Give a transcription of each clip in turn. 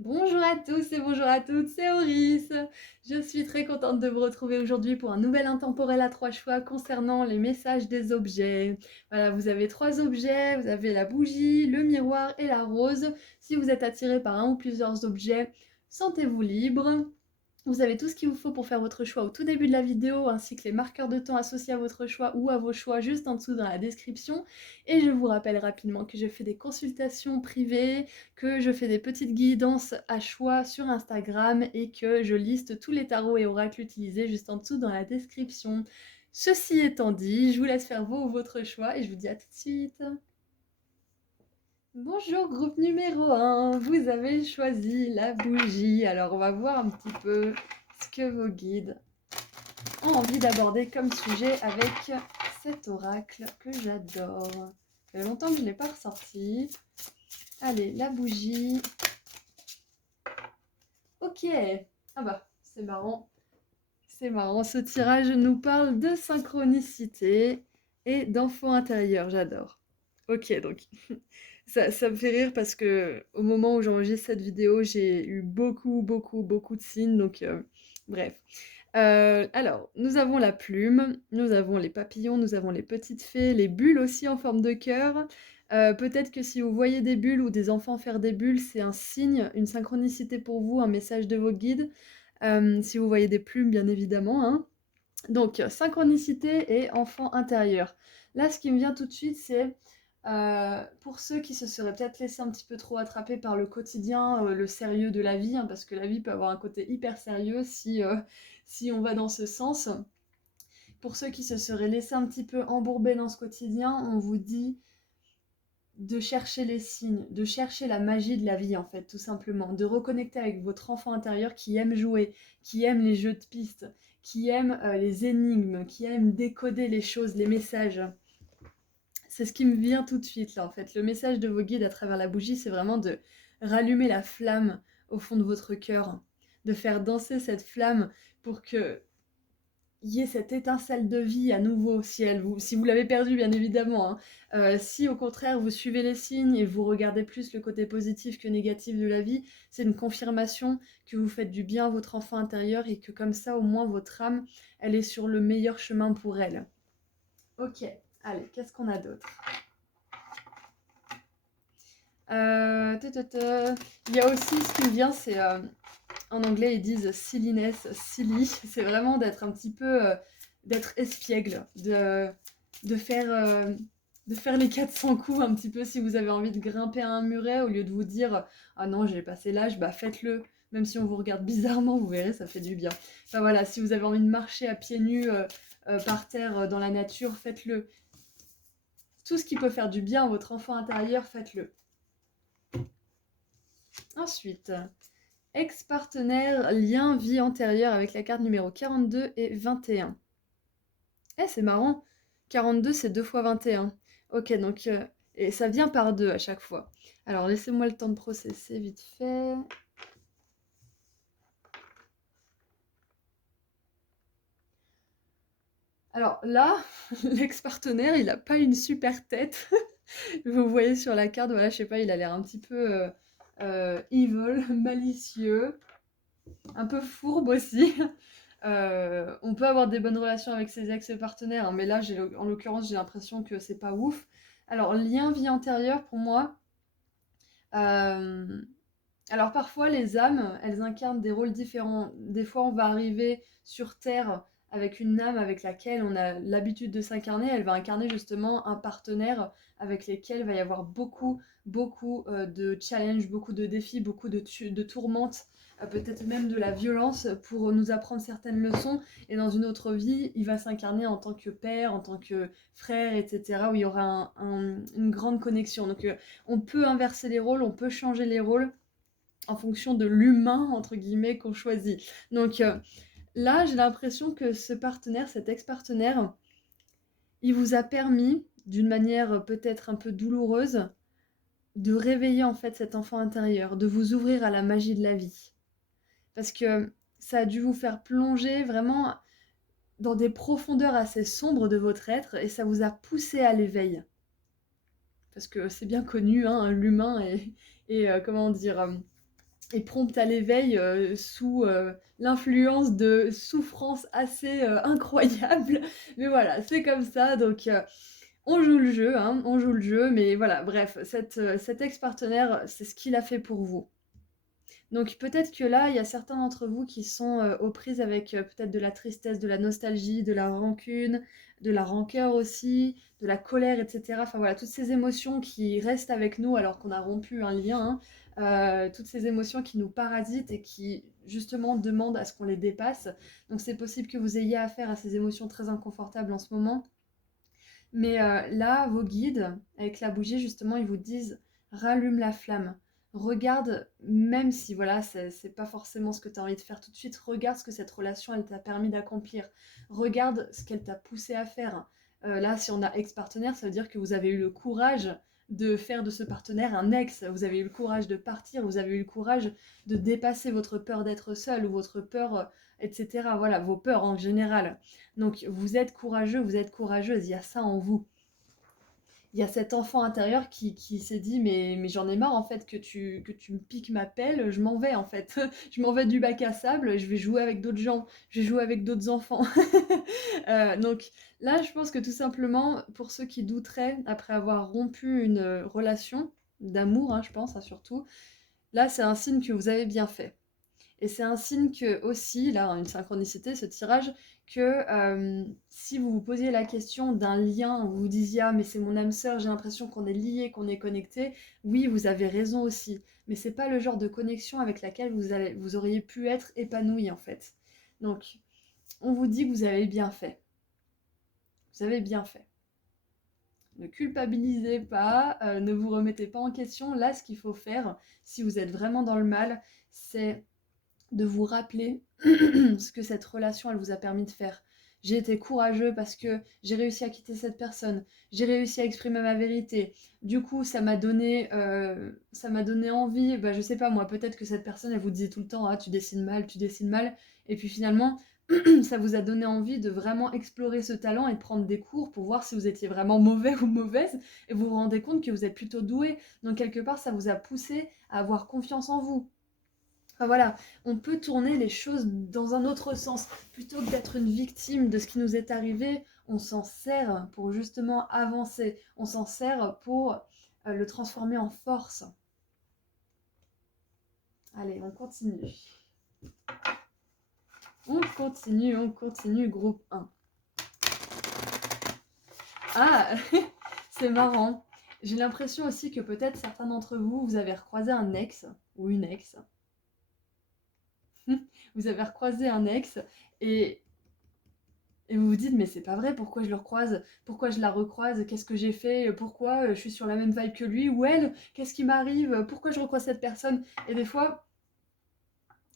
Bonjour à tous et bonjour à toutes, c'est Auris. Je suis très contente de vous retrouver aujourd'hui pour un nouvel intemporel à 3 choix concernant les messages des objets. Voilà, vous avez 3 objets, vous avez la bougie, le miroir et la rose. Si vous êtes attiré par un ou plusieurs objets, sentez-vous libre. Vous avez tout ce qu'il vous faut pour faire votre choix au tout début de la vidéo, ainsi que les marqueurs de temps associés à votre choix ou à vos choix juste en dessous dans la description. Et je vous rappelle rapidement que je fais des consultations privées, que je fais des petites guidances à choix sur Instagram et que je liste tous les tarots et oracles utilisés juste en dessous dans la description. Ceci étant dit, je vous laisse faire vos ou votre choix et je vous dis à tout de suite. Bonjour groupe numéro 1, vous avez choisi la bougie. Alors on va voir un petit peu ce que vos guides ont envie d'aborder comme sujet avec cet oracle que j'adore. Ça fait longtemps que je ne l'ai pas ressorti. Allez, la bougie. Ok. Ah bah, c'est marrant. C'est marrant, ce tirage nous parle de synchronicité et d'enfant intérieur, j'adore. Ok, donc ça me fait rire parce que au moment où j'enregistre cette vidéo, j'ai eu beaucoup de signes, donc bref. Alors, nous avons la plume, nous avons les papillons, nous avons les petites fées, les bulles aussi en forme de cœur. Peut-être que si vous voyez des bulles ou des enfants faire des bulles, c'est un signe, une synchronicité pour vous, un message de vos guides. Si vous voyez des plumes, bien évidemment, hein. Donc, synchronicité et enfant intérieur. Là, ce qui me vient tout de suite, c'est pour ceux qui se seraient peut-être laissés un petit peu trop attraper par le quotidien, le sérieux de la vie, hein, parce que la vie peut avoir un côté hyper sérieux si on va dans ce sens. Pour ceux qui se seraient laissés un petit peu embourber dans ce quotidien, on vous dit de chercher les signes, de chercher la magie de la vie en fait, tout simplement, de reconnecter avec votre enfant intérieur qui aime jouer, qui aime les jeux de pistes, qui aime les énigmes, qui aime décoder les choses, les messages. C'est ce qui me vient tout de suite là en fait. Le message de vos guides à travers la bougie, c'est vraiment de rallumer la flamme au fond de votre cœur, de faire danser cette flamme pour que y ait cette étincelle de vie à nouveau, si vous l'avez perdu bien évidemment, hein. Si au contraire vous suivez les signes et vous regardez plus le côté positif que négatif de la vie, c'est une confirmation que vous faites du bien à votre enfant intérieur et que comme ça au moins votre âme, elle est sur le meilleur chemin pour elle. Ok, allez, qu'est-ce qu'on a d'autre? Il y a aussi ce qui me vient, c'est en anglais ils disent silliness, silly, c'est vraiment d'être un petit peu, d'être espiègle, de faire, de faire les 400 coups un petit peu si vous avez envie de grimper à un muret au lieu de vous dire ah non j'ai passé l'âge, bah faites-le. Même si on vous regarde bizarrement, vous verrez, ça fait du bien. Enfin voilà, si vous avez envie de marcher à pieds nus par terre dans la nature, faites-le. Tout ce qui peut faire du bien à votre enfant intérieur, faites-le. Ensuite, ex-partenaire, lien, vie antérieure avec la carte numéro 42 et 21. Eh, c'est marrant. 42, c'est 2 fois 21. Ok, donc... et ça vient par deux à chaque fois. Alors, laissez-moi le temps de processer vite fait. Alors là, l'ex-partenaire, il a pas une super tête. Vous voyez sur la carte, voilà, je sais pas, il a l'air un petit peu evil, malicieux, un peu fourbe aussi. On peut avoir des bonnes relations avec ses ex-partenaires, hein, mais là, en l'occurrence, j'ai l'impression que c'est pas ouf. Alors, lien vie antérieure, pour moi, euh, alors parfois, les âmes, elles incarnent des rôles différents. Des fois, on va arriver sur Terre avec une âme avec laquelle on a l'habitude de s'incarner. Elle va incarner justement un partenaire avec lequel il va y avoir beaucoup de challenges, beaucoup de défis, beaucoup de tourmentes, peut-être même de la violence pour nous apprendre certaines leçons. Et dans une autre vie, il va s'incarner en tant que père, en tant que frère, etc., où il y aura une grande connexion. Donc on peut inverser les rôles, on peut changer les rôles en fonction de l'humain, entre guillemets, qu'on choisit. Donc là, j'ai l'impression que ce partenaire, cet ex-partenaire, il vous a permis, d'une manière peut-être un peu douloureuse, de réveiller en fait cet enfant intérieur, de vous ouvrir à la magie de la vie. Parce que ça a dû vous faire plonger vraiment dans des profondeurs assez sombres de votre être et ça vous a poussé à l'éveil. Parce que c'est bien connu, hein, l'humain est comment dire, et prompte à l'éveil sous l'influence de souffrances assez incroyables. Mais voilà, c'est comme ça, donc on joue le jeu, hein, on joue le jeu, mais voilà, bref, cet ex-partenaire, c'est ce qu'il a fait pour vous. Donc peut-être que là, il y a certains d'entre vous qui sont aux prises avec peut-être de la tristesse, de la nostalgie, de la rancune, de la rancœur aussi, de la colère, etc. Enfin voilà, toutes ces émotions qui restent avec nous alors qu'on a rompu un lien, hein, toutes ces émotions qui nous parasitent et qui justement demandent à ce qu'on les dépasse. Donc c'est possible que vous ayez affaire à ces émotions très inconfortables en ce moment. Mais là, vos guides, avec la bougie, justement, ils vous disent rallume la flamme. Regarde, même si voilà, c'est pas forcément ce que tu as envie de faire tout de suite, regarde ce que cette relation elle t'a permis d'accomplir. Regarde ce qu'elle t'a poussé à faire. Là, si on a ex-partenaire, ça veut dire que vous avez eu le courage de faire de ce partenaire un ex. Vous avez eu le courage de partir, vous avez eu le courage de dépasser votre peur d'être seul ou votre peur, etc. Voilà, vos peurs en général. Donc vous êtes courageux, vous êtes courageuse, il y a ça en vous. Il y a cet enfant intérieur qui s'est dit mais j'en ai marre en fait que tu me piques ma pelle, je m'en vais en fait. Je m'en vais du bac à sable, je vais jouer avec d'autres gens, je vais jouer avec d'autres enfants. Donc là je pense que tout simplement pour ceux qui douteraient après avoir rompu une relation d'amour, hein, je pense hein, surtout, là c'est un signe que vous avez bien fait. Et c'est un signe que aussi, là, une synchronicité, ce tirage, que si vous vous posiez la question d'un lien, vous vous disiez ah mais c'est mon âme sœur, j'ai l'impression qu'on est liés, qu'on est connectés, oui vous avez raison aussi, mais c'est pas le genre de connexion avec laquelle vous auriez pu être épanoui en fait. Donc on vous dit que vous avez bien fait, vous avez bien fait. Ne culpabilisez pas, ne vous remettez pas en question. Là, ce qu'il faut faire, si vous êtes vraiment dans le mal, c'est de vous rappeler ce que cette relation elle vous a permis de faire. J'ai été courageux parce que j'ai réussi à quitter cette personne, j'ai réussi à exprimer ma vérité. Du coup, ça m'a donné envie. Bah, je sais pas moi, peut-être que cette personne elle vous disait tout le temps ah tu dessines mal, tu dessines mal, et puis finalement ça vous a donné envie de vraiment explorer ce talent et de prendre des cours pour voir si vous étiez vraiment mauvais ou mauvaise, et vous vous rendez compte que vous êtes plutôt doué. Donc quelque part, ça vous a poussé à avoir confiance en vous. Enfin voilà, on peut tourner les choses dans un autre sens. Plutôt que d'être une victime de ce qui nous est arrivé, on s'en sert pour justement avancer. On s'en sert pour le transformer en force. Allez, on continue. On continue, groupe 1. Ah, c'est marrant. J'ai l'impression aussi que peut-être certains d'entre vous, vous avez recroisé un ex ou une ex. Vous avez recroisé un ex et vous vous dites, mais c'est pas vrai, pourquoi je le recroise? Pourquoi je la recroise? Qu'est-ce que j'ai fait? Pourquoi je suis sur la même vibe que lui ou elle? Qu'est-ce qui m'arrive? Pourquoi je recroise cette personne? Et des fois,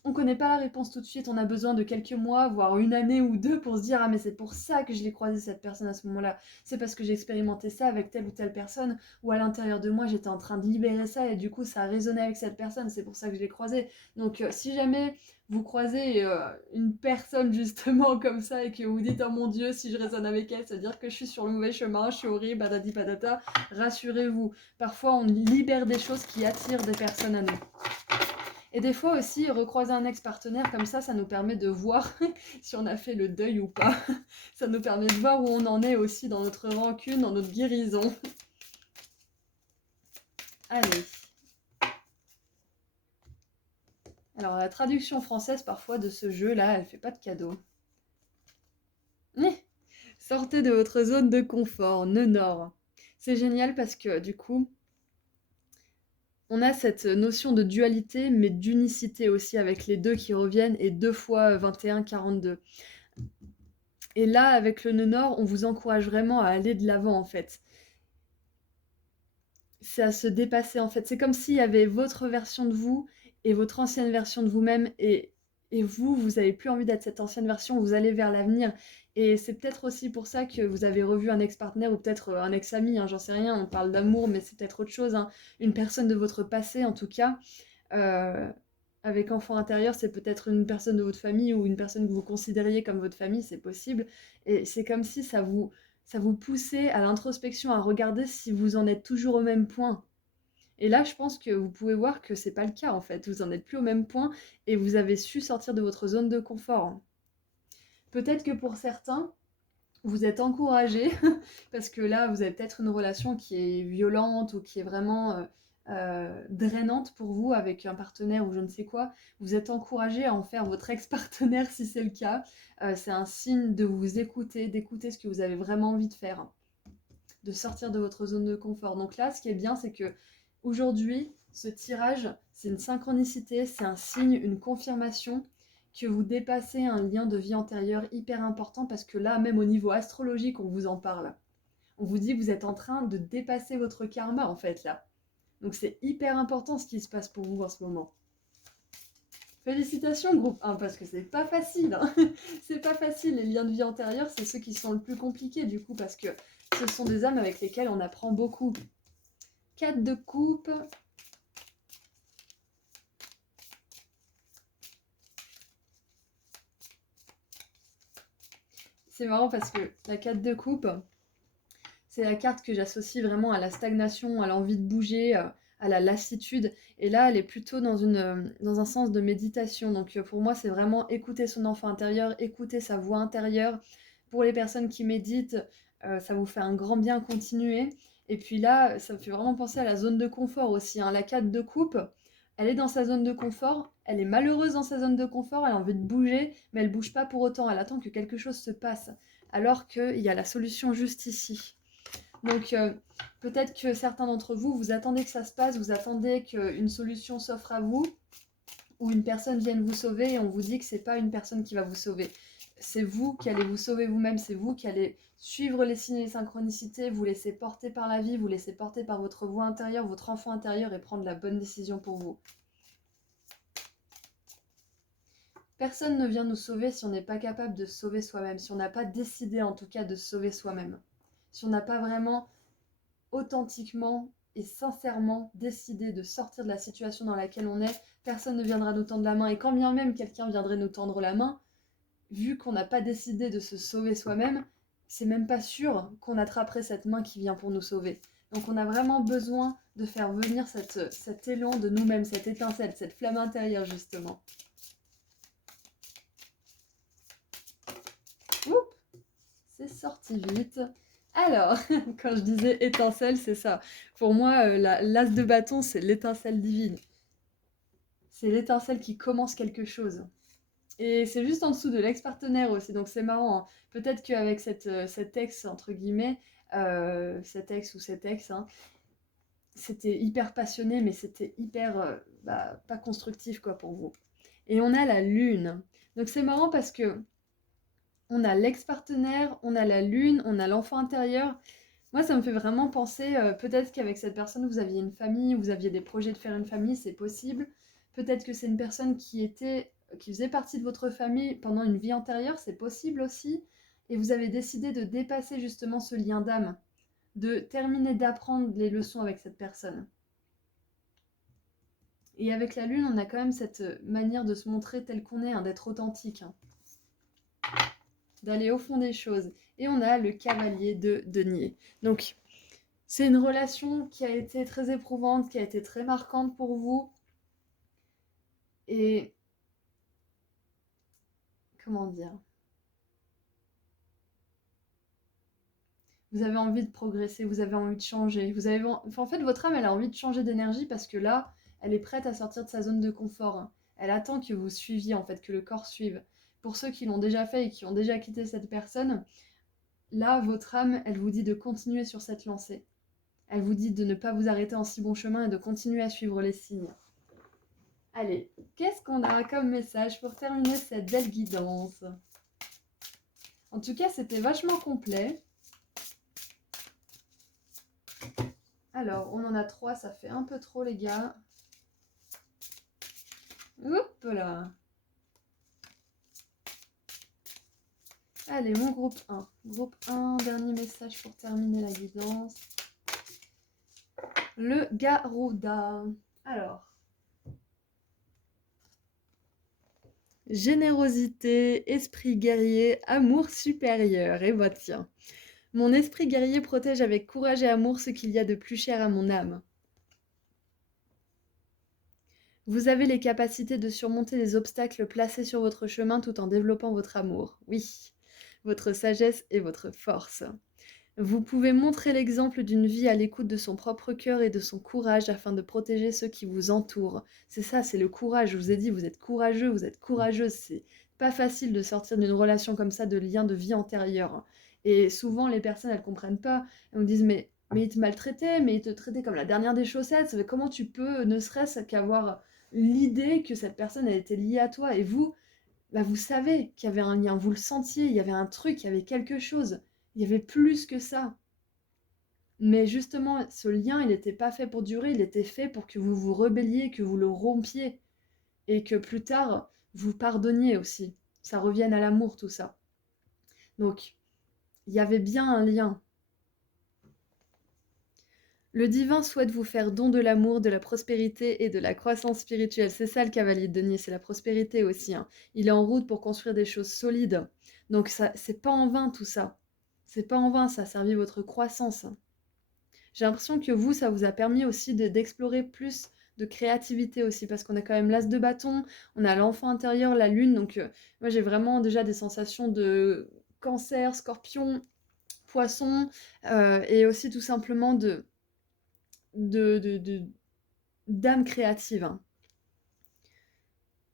on connaît pas la réponse tout de suite, on a besoin de quelques mois, voire une année ou deux pour se dire ah mais c'est pour ça que je l'ai croisé cette personne à ce moment-là. C'est parce que j'ai expérimenté ça avec telle ou telle personne, ou à l'intérieur de moi j'étais en train de libérer ça et du coup ça a résonné avec cette personne, c'est pour ça que je l'ai croisé. Donc si jamais vous croisez une personne justement comme ça et que vous dites oh mon dieu si je résonne avec elle, ça veut dire que je suis sur le mauvais chemin, je suis horrible, badadi patata, rassurez-vous. Parfois on libère des choses qui attirent des personnes à nous. Et des fois aussi, recroiser un ex-partenaire comme ça nous permet de voir si on a fait le deuil ou pas. Ça nous permet de voir où on en est aussi dans notre rancune, dans notre guérison. Allez. Alors, la traduction française, parfois, de ce jeu-là, elle fait pas de cadeau. Sortez de votre zone de confort, nœud nord. C'est génial parce que, du coup, on a cette notion de dualité, mais d'unicité aussi, avec les deux qui reviennent, et 2 fois 21, 42. Et là, avec le nœud nord, on vous encourage vraiment à aller de l'avant, en fait. C'est à se dépasser, en fait. C'est comme s'il y avait votre version de vous et votre ancienne version de vous-même, et vous avez plus envie d'être cette ancienne version, vous allez vers l'avenir. Et c'est peut-être aussi pour ça que vous avez revu un ex-partenaire ou peut-être un ex-ami, hein, j'en sais rien, on parle d'amour, mais c'est peut-être autre chose, hein. Une personne de votre passé, en tout cas. Euh, Avec enfant intérieur, c'est peut-être une personne de votre famille ou une personne que vous considériez comme votre famille, c'est possible. Et c'est comme si ça vous poussait à l'introspection, à regarder si vous en êtes toujours au même point. Et là, je pense que vous pouvez voir que c'est pas le cas en fait. Vous en êtes plus au même point et vous avez su sortir de votre zone de confort. Peut-être que pour certains, vous êtes encouragés parce que là, vous avez peut-être une relation qui est violente ou qui est vraiment drainante pour vous avec un partenaire ou je ne sais quoi. Vous êtes encouragés à en faire votre ex-partenaire si c'est le cas. C'est un signe de vous écouter, d'écouter ce que vous avez vraiment envie de faire, de sortir de votre zone de confort. Donc là, ce qui est bien, c'est que aujourd'hui, ce tirage, c'est une synchronicité, c'est un signe, une confirmation que vous dépassez un lien de vie antérieure hyper important parce que là, même au niveau astrologique, on vous en parle. On vous dit que vous êtes en train de dépasser votre karma en fait là. Donc c'est hyper important ce qui se passe pour vous en ce moment. Félicitations groupe 1 parce que c'est pas facile. Hein. C'est pas facile, les liens de vie antérieure, c'est ceux qui sont le plus compliqués du coup parce que ce sont des âmes avec lesquelles on apprend beaucoup. 4 de coupe. C'est marrant parce que la 4 de coupe, c'est la carte que j'associe vraiment à la stagnation, à l'envie de bouger, à la lassitude. Et là, elle est plutôt dans un sens de méditation. Donc pour moi, c'est vraiment écouter son enfant intérieur, écouter sa voix intérieure. Pour les personnes qui méditent, ça vous fait un grand bien continuer. Et puis là, ça me fait vraiment penser à la zone de confort aussi. Hein. La 4 de coupe, elle est dans sa zone de confort, elle est malheureuse dans sa zone de confort, elle a envie de bouger, mais elle bouge pas pour autant, elle attend que quelque chose se passe. Alors qu'il y a la solution juste ici. Donc peut-être que certains d'entre vous, vous attendez que ça se passe, vous attendez qu'une solution s'offre à vous, ou une personne vienne vous sauver et on vous dit que c'est pas une personne qui va vous sauver. C'est vous qui allez vous sauver vous-même, c'est vous qui allez suivre les signes et les synchronicités, vous laisser porter par la vie, vous laisser porter par votre voix intérieure, votre enfant intérieur et prendre la bonne décision pour vous. Personne ne vient nous sauver si on n'est pas capable de sauver soi-même, si on n'a pas décidé en tout cas de sauver soi-même, si on n'a pas vraiment authentiquement et sincèrement décidé de sortir de la situation dans laquelle on est, personne ne viendra nous tendre la main. Et quand bien même quelqu'un viendrait nous tendre la main, vu qu'on n'a pas décidé de se sauver soi-même, c'est même pas sûr qu'on attraperait cette main qui vient pour nous sauver. Donc on a vraiment besoin de faire venir cet élan de nous-mêmes, cette étincelle, cette flamme intérieure justement. Oups, c'est sorti vite. Alors, quand je disais étincelle, c'est ça. Pour moi, l'as de bâton, c'est l'étincelle divine. C'est l'étincelle qui commence quelque chose. Et c'est juste en dessous de l'ex-partenaire aussi, donc c'est marrant. Hein. Peut-être qu'avec cet ex, entre guillemets, cet ex ou cet ex, hein, c'était hyper passionné, mais c'était hyper pas constructif quoi pour vous. Et on a la lune. Donc c'est marrant parce que on a l'ex-partenaire, on a la lune, on a l'enfant intérieur. Moi, ça me fait vraiment penser, peut-être qu'avec cette personne, vous aviez une famille, vous aviez des projets de faire une famille, c'est possible. Peut-être que c'est une personne qui faisait partie de votre famille pendant une vie antérieure, c'est possible aussi. Et vous avez décidé de dépasser justement ce lien d'âme, de terminer d'apprendre les leçons avec cette personne. Et avec la lune, on a quand même cette manière de se montrer tel qu'on est, hein, d'être authentique. Hein. D'aller au fond des choses. Et on a le cavalier de denier. Donc, c'est une relation qui a été très éprouvante, qui a été très marquante pour vous. Et... comment dire ? Vous avez envie de progresser, vous avez envie de changer. En fait, votre âme, elle a envie de changer d'énergie parce que là, elle est prête à sortir de sa zone de confort. Elle attend que vous suiviez, en fait, que le corps suive. Pour ceux qui l'ont déjà fait et qui ont déjà quitté cette personne, là, votre âme, elle vous dit de continuer sur cette lancée. Elle vous dit de ne pas vous arrêter en si bon chemin et de continuer à suivre les signes. Allez, qu'est-ce qu'on a comme message pour terminer cette belle guidance ? En tout cas, c'était vachement complet. Alors, on en a 3, ça fait un peu trop, les gars. Hop là. Allez, mon groupe 1. Groupe 1, dernier message pour terminer la guidance. Le Garuda. Alors. Générosité, esprit guerrier, amour supérieur. Et bah tiens. Mon esprit guerrier protège avec courage et amour ce qu'il y a de plus cher à mon âme. Vous avez les capacités de surmonter les obstacles placés sur votre chemin tout en développant votre amour. Oui, votre sagesse et votre force. Vous pouvez montrer l'exemple d'une vie à l'écoute de son propre cœur et de son courage afin de protéger ceux qui vous entourent. C'est ça, c'est le courage. Je vous ai dit, vous êtes courageux, vous êtes courageuse. C'est pas facile de sortir d'une relation comme ça, de lien de vie antérieure. Et souvent, les personnes, elles comprennent pas. Elles me disent, mais il te maltraitait, mais il te traitait comme la dernière des chaussettes. Mais comment tu peux, ne serait-ce qu'avoir l'idée que cette personne, elle était liée à toi et vous, bah, vous savez qu'il y avait un lien, vous le sentiez, il y avait un truc, il y avait quelque chose. Il y avait plus que ça. Mais justement, ce lien, il n'était pas fait pour durer, il était fait pour que vous vous rebelliez, que vous le rompiez, et que plus tard, vous pardonniez aussi. Ça revienne à l'amour, tout ça. Donc, il y avait bien un lien. Le divin souhaite vous faire don de l'amour, de la prospérité et de la croissance spirituelle. C'est ça le cavalier de denier, c'est la prospérité aussi, hein. Il est en route pour construire des choses solides. Donc ça, c'est pas en vain tout ça. C'est pas en vain, ça a servi votre croissance. J'ai l'impression que vous, ça vous a permis aussi d'explorer plus de créativité aussi, parce qu'on a quand même l'as de bâton, on a l'enfant intérieur, la lune, donc moi j'ai vraiment déjà des sensations de cancer, scorpion, poisson, et aussi tout simplement de, de, de- d'âme créative, hein.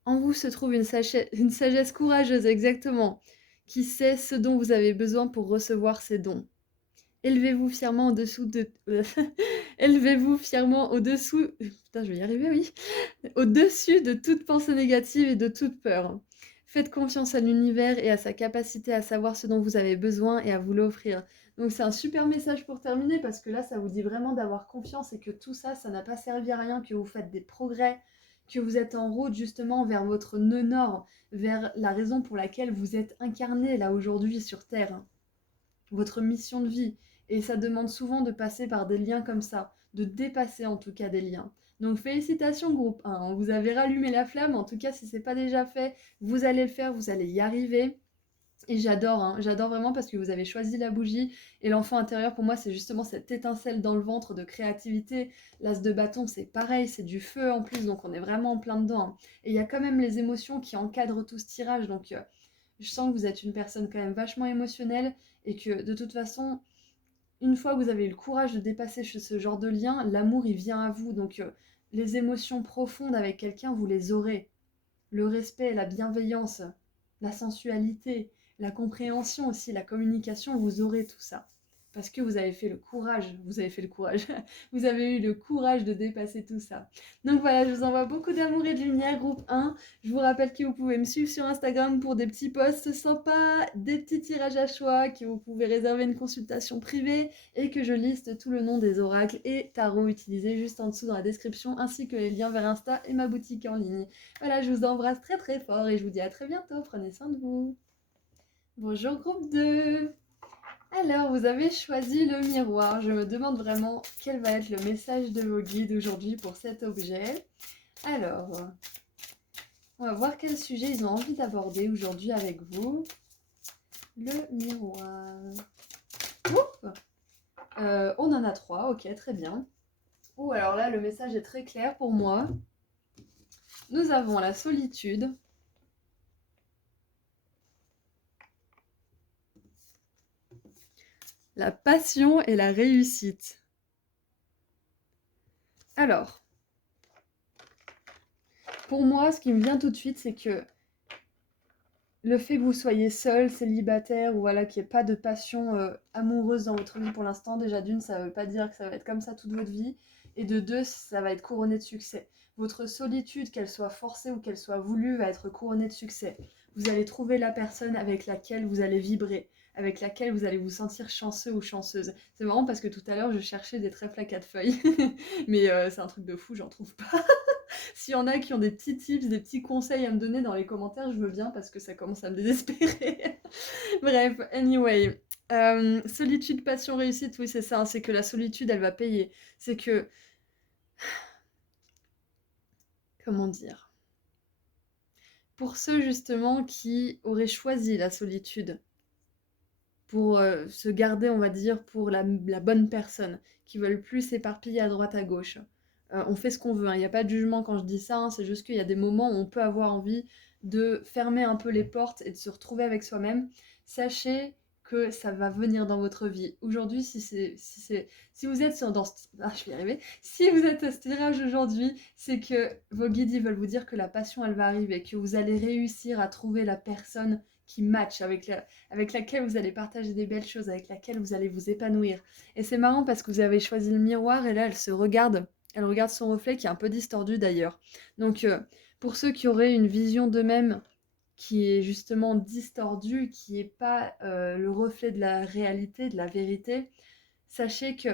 En vous se trouve une sagesse courageuse, exactement, qui sait ce dont vous avez besoin pour recevoir ces dons. Élevez-vous fièrement au-dessous de... Élevez-vous fièrement au-dessous... Putain, je vais y arriver, oui. Au-dessus de toute pensée négative et de toute peur. Faites confiance à l'univers et à sa capacité à savoir ce dont vous avez besoin et à vous l'offrir. Donc c'est un super message pour terminer parce que là, ça vous dit vraiment d'avoir confiance et que tout ça, ça n'a pas servi à rien, que vous faites des progrès, que vous êtes en route justement vers votre nœud nord, vers la raison pour laquelle vous êtes incarné là aujourd'hui sur Terre, votre mission de vie. Et ça demande souvent de passer par des liens comme ça, de dépasser en tout cas des liens. Donc félicitations groupe 1, hein. Vous avez rallumé la flamme, en tout cas si c'est pas déjà fait, vous allez le faire, vous allez y arriver. Et j'adore, hein, j'adore vraiment parce que vous avez choisi la bougie et l'enfant intérieur pour moi c'est justement cette étincelle dans le ventre de créativité. L'as de bâton c'est pareil, c'est du feu en plus donc on est vraiment en plein dedans, hein. Et il y a quand même les émotions qui encadrent tout ce tirage donc je sens que vous êtes une personne quand même vachement émotionnelle et que de toute façon une fois que vous avez eu le courage de dépasser ce genre de lien, l'amour il vient à vous. Donc les émotions profondes avec quelqu'un, vous les aurez. Le respect, la bienveillance, la sensualité, la compréhension aussi, la communication, vous aurez tout ça. Parce que vous avez fait le courage, vous avez fait le courage, vous avez eu le courage de dépasser tout ça. Donc voilà, je vous envoie beaucoup d'amour et de lumière, groupe 1. Je vous rappelle que vous pouvez me suivre sur Instagram pour des petits posts sympas, des petits tirages à choix, que vous pouvez réserver une consultation privée et que je liste tout le nom des oracles et tarots utilisés juste en dessous dans la description, ainsi que les liens vers Insta et ma boutique en ligne. Voilà, je vous embrasse très très fort et je vous dis à très bientôt. Prenez soin de vous. Bonjour groupe 2. Alors, vous avez choisi le miroir. Je me demande vraiment quel va être le message de vos guides aujourd'hui pour cet objet. Alors, on va voir quel sujet ils ont envie d'aborder aujourd'hui avec vous. Le miroir. On en a 3, ok, très bien. Oh, alors là, le message est très clair pour moi. Nous avons la solitude. La passion et la réussite. Alors, pour moi, ce qui me vient tout de suite, c'est que le fait que vous soyez seul, célibataire, ou voilà, qu'il n'y ait pas de passion amoureuse dans votre vie pour l'instant, déjà d'une, ça ne veut pas dire que ça va être comme ça toute votre vie, et de deux, ça va être couronné de succès. Votre solitude, qu'elle soit forcée ou qu'elle soit voulue, va être couronnée de succès. Vous allez trouver la personne avec laquelle vous allez vibrer, avec laquelle vous allez vous sentir chanceux ou chanceuse. C'est marrant parce que tout à l'heure, je cherchais des trèfles à 4 feuilles, mais c'est un truc de fou, j'en trouve pas. S'il y en a qui ont des petits tips, des petits conseils à me donner dans les commentaires, je veux bien parce que ça commence à me désespérer. Bref, anyway. Solitude, passion, réussite, oui, c'est ça, hein, c'est que la solitude, elle va payer. C'est que... Comment dire? Pour ceux, justement, qui auraient choisi la solitude, pour se garder, on va dire, pour la bonne personne, qui veulent plus s'éparpiller à droite à gauche. on fait ce qu'on veut, hein. Il n'y a pas de jugement quand je dis ça, hein. C'est juste qu'il y a des moments où on peut avoir envie de fermer un peu les portes et de se retrouver avec soi-même. Sachez que ça va venir dans votre vie. Aujourd'hui, si vous êtes je vais y arriver. Si vous êtes à ce tirage aujourd'hui, c'est que vos guides ils veulent vous dire que la passion elle va arriver, que vous allez réussir à trouver la personne qui match avec laquelle vous allez partager des belles choses, avec laquelle vous allez vous épanouir. Et c'est marrant parce que vous avez choisi le miroir et là elle regarde son reflet qui est un peu distordu d'ailleurs. Donc pour ceux qui auraient une vision d'eux-mêmes qui est justement distordu, qui n'est pas le reflet de la réalité, de la vérité, sachez que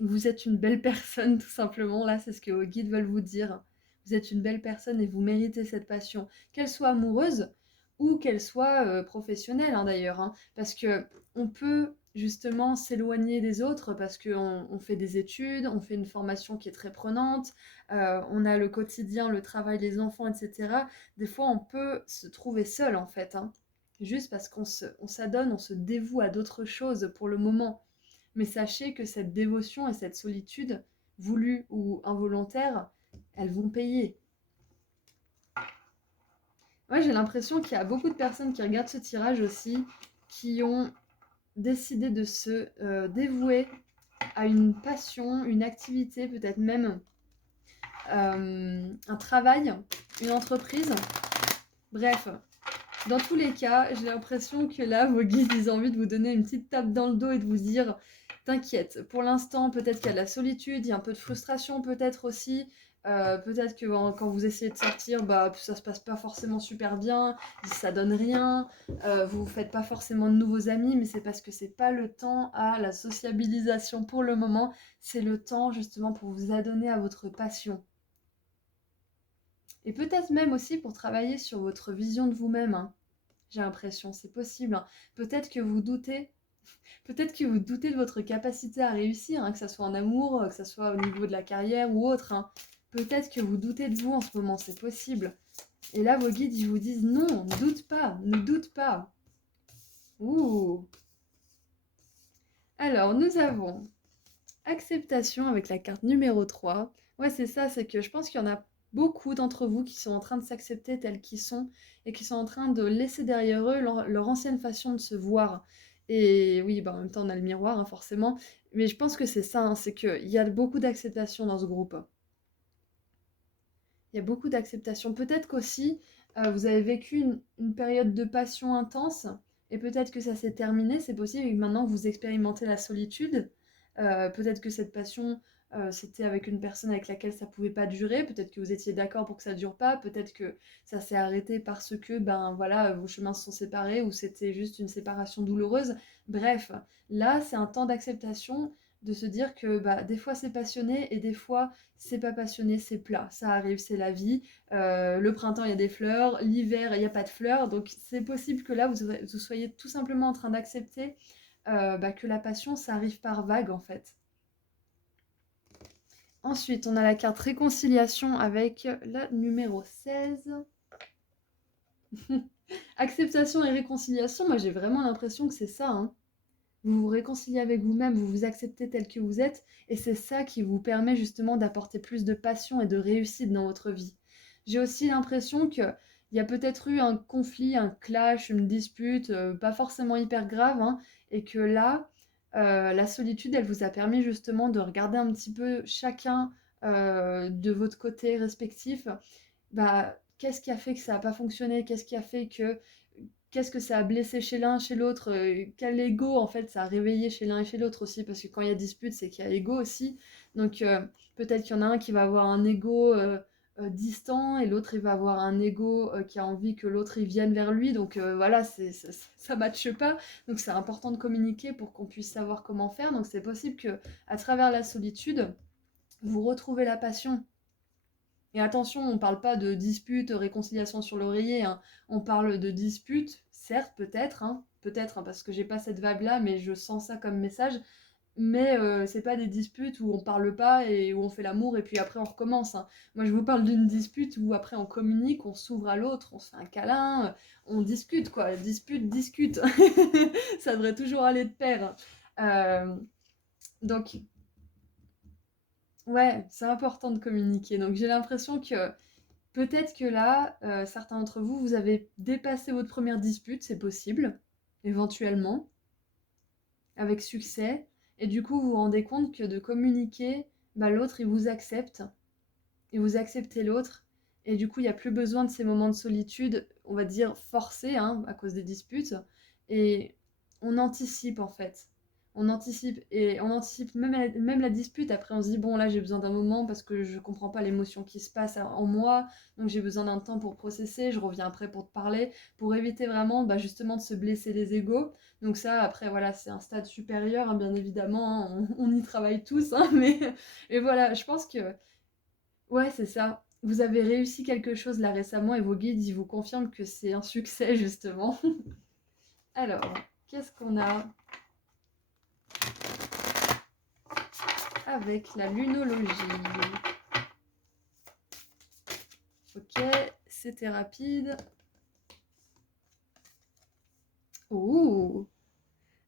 vous êtes une belle personne, tout simplement. Là, c'est ce que vos guides veulent vous dire. Vous êtes une belle personne et vous méritez cette passion, qu'elle soit amoureuse ou qu'elle soit professionnelle, hein, d'ailleurs. Hein, parce que on peut justement s'éloigner des autres parce qu'on fait des études, on fait une formation qui est très prenante, on a le quotidien, le travail, les enfants, etc. Des fois, on peut se trouver seul, en fait. Hein, juste parce on s'adonne, on se dévoue à d'autres choses pour le moment. Mais sachez que cette dévotion et cette solitude, voulue ou involontaire, elles vont payer. Moi, j'ai l'impression qu'il y a beaucoup de personnes qui regardent ce tirage aussi, qui ont décidé de se dévouer à une passion, une activité, peut-être même un travail, une entreprise. Bref, dans tous les cas, j'ai l'impression que là, vos guides, ils ont envie de vous donner une petite tape dans le dos et de vous dire t'inquiète, pour l'instant, peut-être qu'il y a de la solitude, il y a un peu de frustration peut-être aussi. Peut-être que quand vous essayez de sortir, bah, ça se passe pas forcément super bien, ça donne rien, vous faites pas forcément de nouveaux amis, mais c'est parce que c'est pas le temps à la sociabilisation pour le moment, c'est le temps justement pour vous adonner à votre passion. Et peut-être même aussi pour travailler sur votre vision de vous-même, hein. J'ai l'impression, c'est possible, hein. Peut-être que vous doutez, peut-être que vous doutez de votre capacité à réussir, hein, que ça soit en amour, que ça soit au niveau de la carrière ou autre, hein. Peut-être que vous doutez de vous en ce moment, c'est possible. Et là, vos guides, ils vous disent non, ne doute pas, ne doute pas. Ouh. Alors, nous avons acceptation avec la carte numéro 3. Ouais, c'est ça, c'est que je pense qu'il y en a beaucoup d'entre vous qui sont en train de s'accepter tels qu'ils sont et qui sont en train de laisser derrière eux leur ancienne façon de se voir. Et oui, bah, en même temps, on a le miroir, hein, forcément. Mais je pense que c'est ça, hein, c'est qu'il y a beaucoup d'acceptation dans ce groupe. Il y a beaucoup d'acceptation. Peut-être qu'aussi, vous avez vécu une période de passion intense et peut-être que ça s'est terminé, c'est possible, et que maintenant vous expérimentez la solitude. Peut-être que cette passion, c'était avec une personne avec laquelle ça pouvait pas durer. Peut-être que vous étiez d'accord pour que ça dure pas. Peut-être que ça s'est arrêté parce que, ben voilà, vos chemins se sont séparés ou c'était juste une séparation douloureuse. Bref, là, c'est un temps d'acceptation de se dire que bah, des fois c'est passionné et des fois c'est pas passionné, c'est plat. Ça arrive, c'est la vie. Le printemps, il y a des fleurs. L'hiver, il n'y a pas de fleurs. Donc c'est possible que là, vous soyez tout simplement en train d'accepter bah, que la passion, ça arrive par vague en fait. Ensuite, on a la carte réconciliation avec la numéro 16. Acceptation et réconciliation, moi j'ai vraiment l'impression que c'est ça, hein. Vous vous réconciliez avec vous-même, vous vous acceptez tel que vous êtes, et c'est ça qui vous permet justement d'apporter plus de passion et de réussite dans votre vie. J'ai aussi l'impression qu'il y a peut-être eu un conflit, un clash, une dispute, pas forcément hyper grave, hein, et que là, la solitude, elle vous a permis justement de regarder un petit peu chacun de votre côté respectif, bah, qu'est-ce qui a fait que ça n'a pas fonctionné, qu'est-ce que ça a blessé chez l'un, chez l'autre, quel ego en fait ça a réveillé chez l'un et chez l'autre aussi, parce que quand il y a dispute, c'est qu'il y a ego aussi. Donc peut-être qu'il y en a un qui va avoir un ego distant et l'autre il va avoir un ego qui a envie que l'autre il vienne vers lui. Donc voilà, ça matche pas. Donc c'est important de communiquer pour qu'on puisse savoir comment faire. Donc c'est possible que à travers la solitude, vous retrouvez la passion. Et attention, on ne parle pas de dispute, réconciliation sur l'oreiller, hein. On parle de dispute, certes, peut-être, hein, parce que j'ai pas cette vague-là, mais je sens ça comme message. Mais c'est pas des disputes où on parle pas et où on fait l'amour et puis après on recommence, hein. Moi, je vous parle d'une dispute où après on communique, on s'ouvre à l'autre, on se fait un câlin, on discute, quoi. Dispute, discute. Ça devrait toujours aller de pair, hein. Donc, Ouais, c'est important de communiquer. Donc j'ai l'impression que peut-être que là, certains d'entre vous, vous avez dépassé votre première dispute, c'est possible, éventuellement, avec succès. Et du coup, vous vous rendez compte que de communiquer, bah, l'autre, il vous accepte. Et vous acceptez l'autre. Et du coup, il n'y a plus besoin de ces moments de solitude, on va dire forcés, hein, à cause des disputes. Et on anticipe en fait. On anticipe et on anticipe même la dispute. Après, on se dit, bon, là, j'ai besoin d'un moment parce que je comprends pas l'émotion qui se passe en moi. Donc, j'ai besoin d'un temps pour processer. Je reviens après pour te parler, pour éviter vraiment, bah, justement, de se blesser les égos. Donc, ça, après, voilà, c'est un stade supérieur, hein, bien évidemment. Hein, on y travaille tous. Hein, mais et voilà, je pense que ouais, c'est ça. Vous avez réussi quelque chose là récemment et vos guides, ils vous confirment que c'est un succès justement. Alors, qu'est-ce qu'on a avec la lunologie? Ok, c'était rapide. Ouh!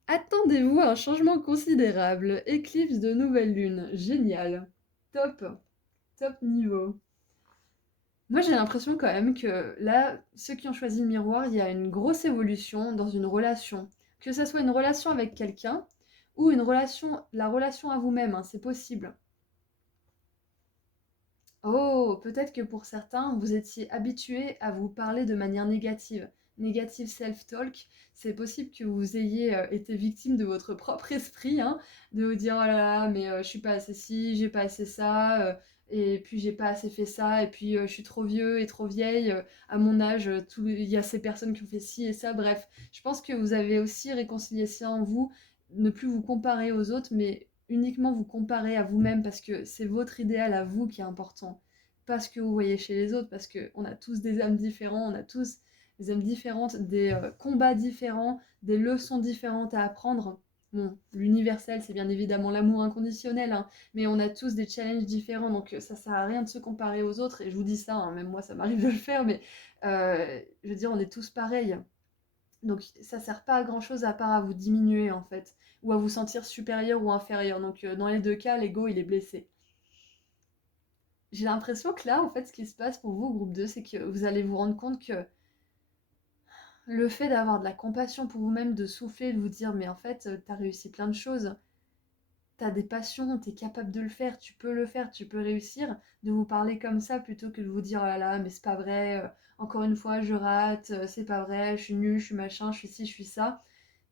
Attendez-vous à un changement considérable. Éclipse de nouvelle lune. Génial. Top. Top niveau. Moi, j'ai l'impression quand même que là, ceux qui ont choisi le miroir, il y a une grosse évolution dans une relation. Que ça soit une relation avec quelqu'un ou une relation, la relation à vous-même, hein, c'est possible. Oh, peut-être que pour certains, vous étiez habitué à vous parler de manière négative. Negative self-talk, c'est possible que vous ayez été victime de votre propre esprit, hein, de vous dire oh là là, mais je suis pas assez ci, j'ai pas assez ça, et puis j'ai pas assez fait ça, et puis je suis trop vieux et trop vieille, à mon âge, il y a ces personnes qui ont fait ci et ça, bref. Je pense que vous avez aussi réconcilié ça en vous, ne plus vous comparer aux autres, mais uniquement vous comparer à vous-même parce que c'est votre idéal à vous qui est important. Pas ce que vous voyez chez les autres, parce qu'on a tous des âmes différents, on a tous des âmes différentes, des combats différents, des leçons différentes à apprendre. Bon, l'universel, c'est bien évidemment l'amour inconditionnel, hein, mais on a tous des challenges différents, donc ça sert à rien de se comparer aux autres, et je vous dis ça, hein, même moi ça m'arrive de le faire, mais je veux dire, on est tous pareils. Donc ça sert pas à grand chose à part à vous diminuer en fait, ou à vous sentir supérieur ou inférieur. Donc dans les deux cas, l'ego il est blessé. J'ai l'impression que là, en fait, ce qui se passe pour vous, groupe 2, c'est que vous allez vous rendre compte que le fait d'avoir de la compassion pour vous-même, de souffler, de vous dire mais en fait, t'as réussi plein de choses, t'as des passions, t'es capable de le faire, tu peux réussir, de vous parler comme ça plutôt que de vous dire oh là là, mais c'est pas vrai, encore une fois, je rate, c'est pas vrai, je suis nulle, je suis machin, je suis ci, je suis ça.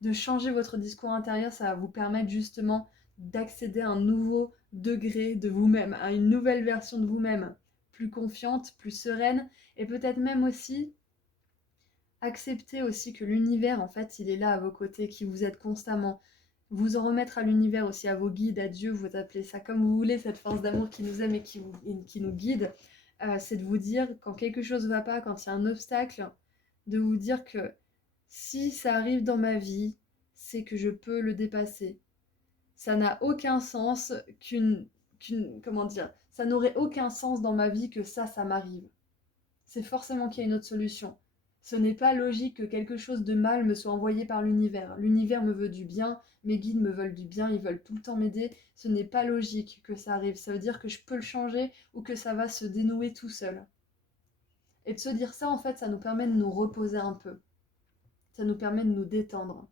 De changer votre discours intérieur, ça va vous permettre justement d'accéder à un nouveau degré de vous-même, à une nouvelle version de vous-même, plus confiante, plus sereine, et peut-être même aussi accepter aussi que l'univers, en fait, il est là à vos côtés, qui vous aide constamment. Vous en remettre à l'univers aussi, à vos guides, à Dieu, vous appelez ça comme vous voulez, cette force d'amour qui nous aime et qui nous guide, c'est de vous dire quand quelque chose ne va pas, quand il y a un obstacle, de vous dire que si ça arrive dans ma vie, c'est que je peux le dépasser. Ça n'a aucun sens comment dire, ça n'aurait aucun sens dans ma vie que ça m'arrive. C'est forcément qu'il y a une autre solution. Ce n'est pas logique que quelque chose de mal me soit envoyé par l'univers. L'univers me veut du bien, mes guides me veulent du bien, ils veulent tout le temps m'aider. Ce n'est pas logique que ça arrive. Ça veut dire que je peux le changer ou que ça va se dénouer tout seul. Et de se dire ça, en fait, ça nous permet de nous reposer un peu. Ça nous permet de nous détendre.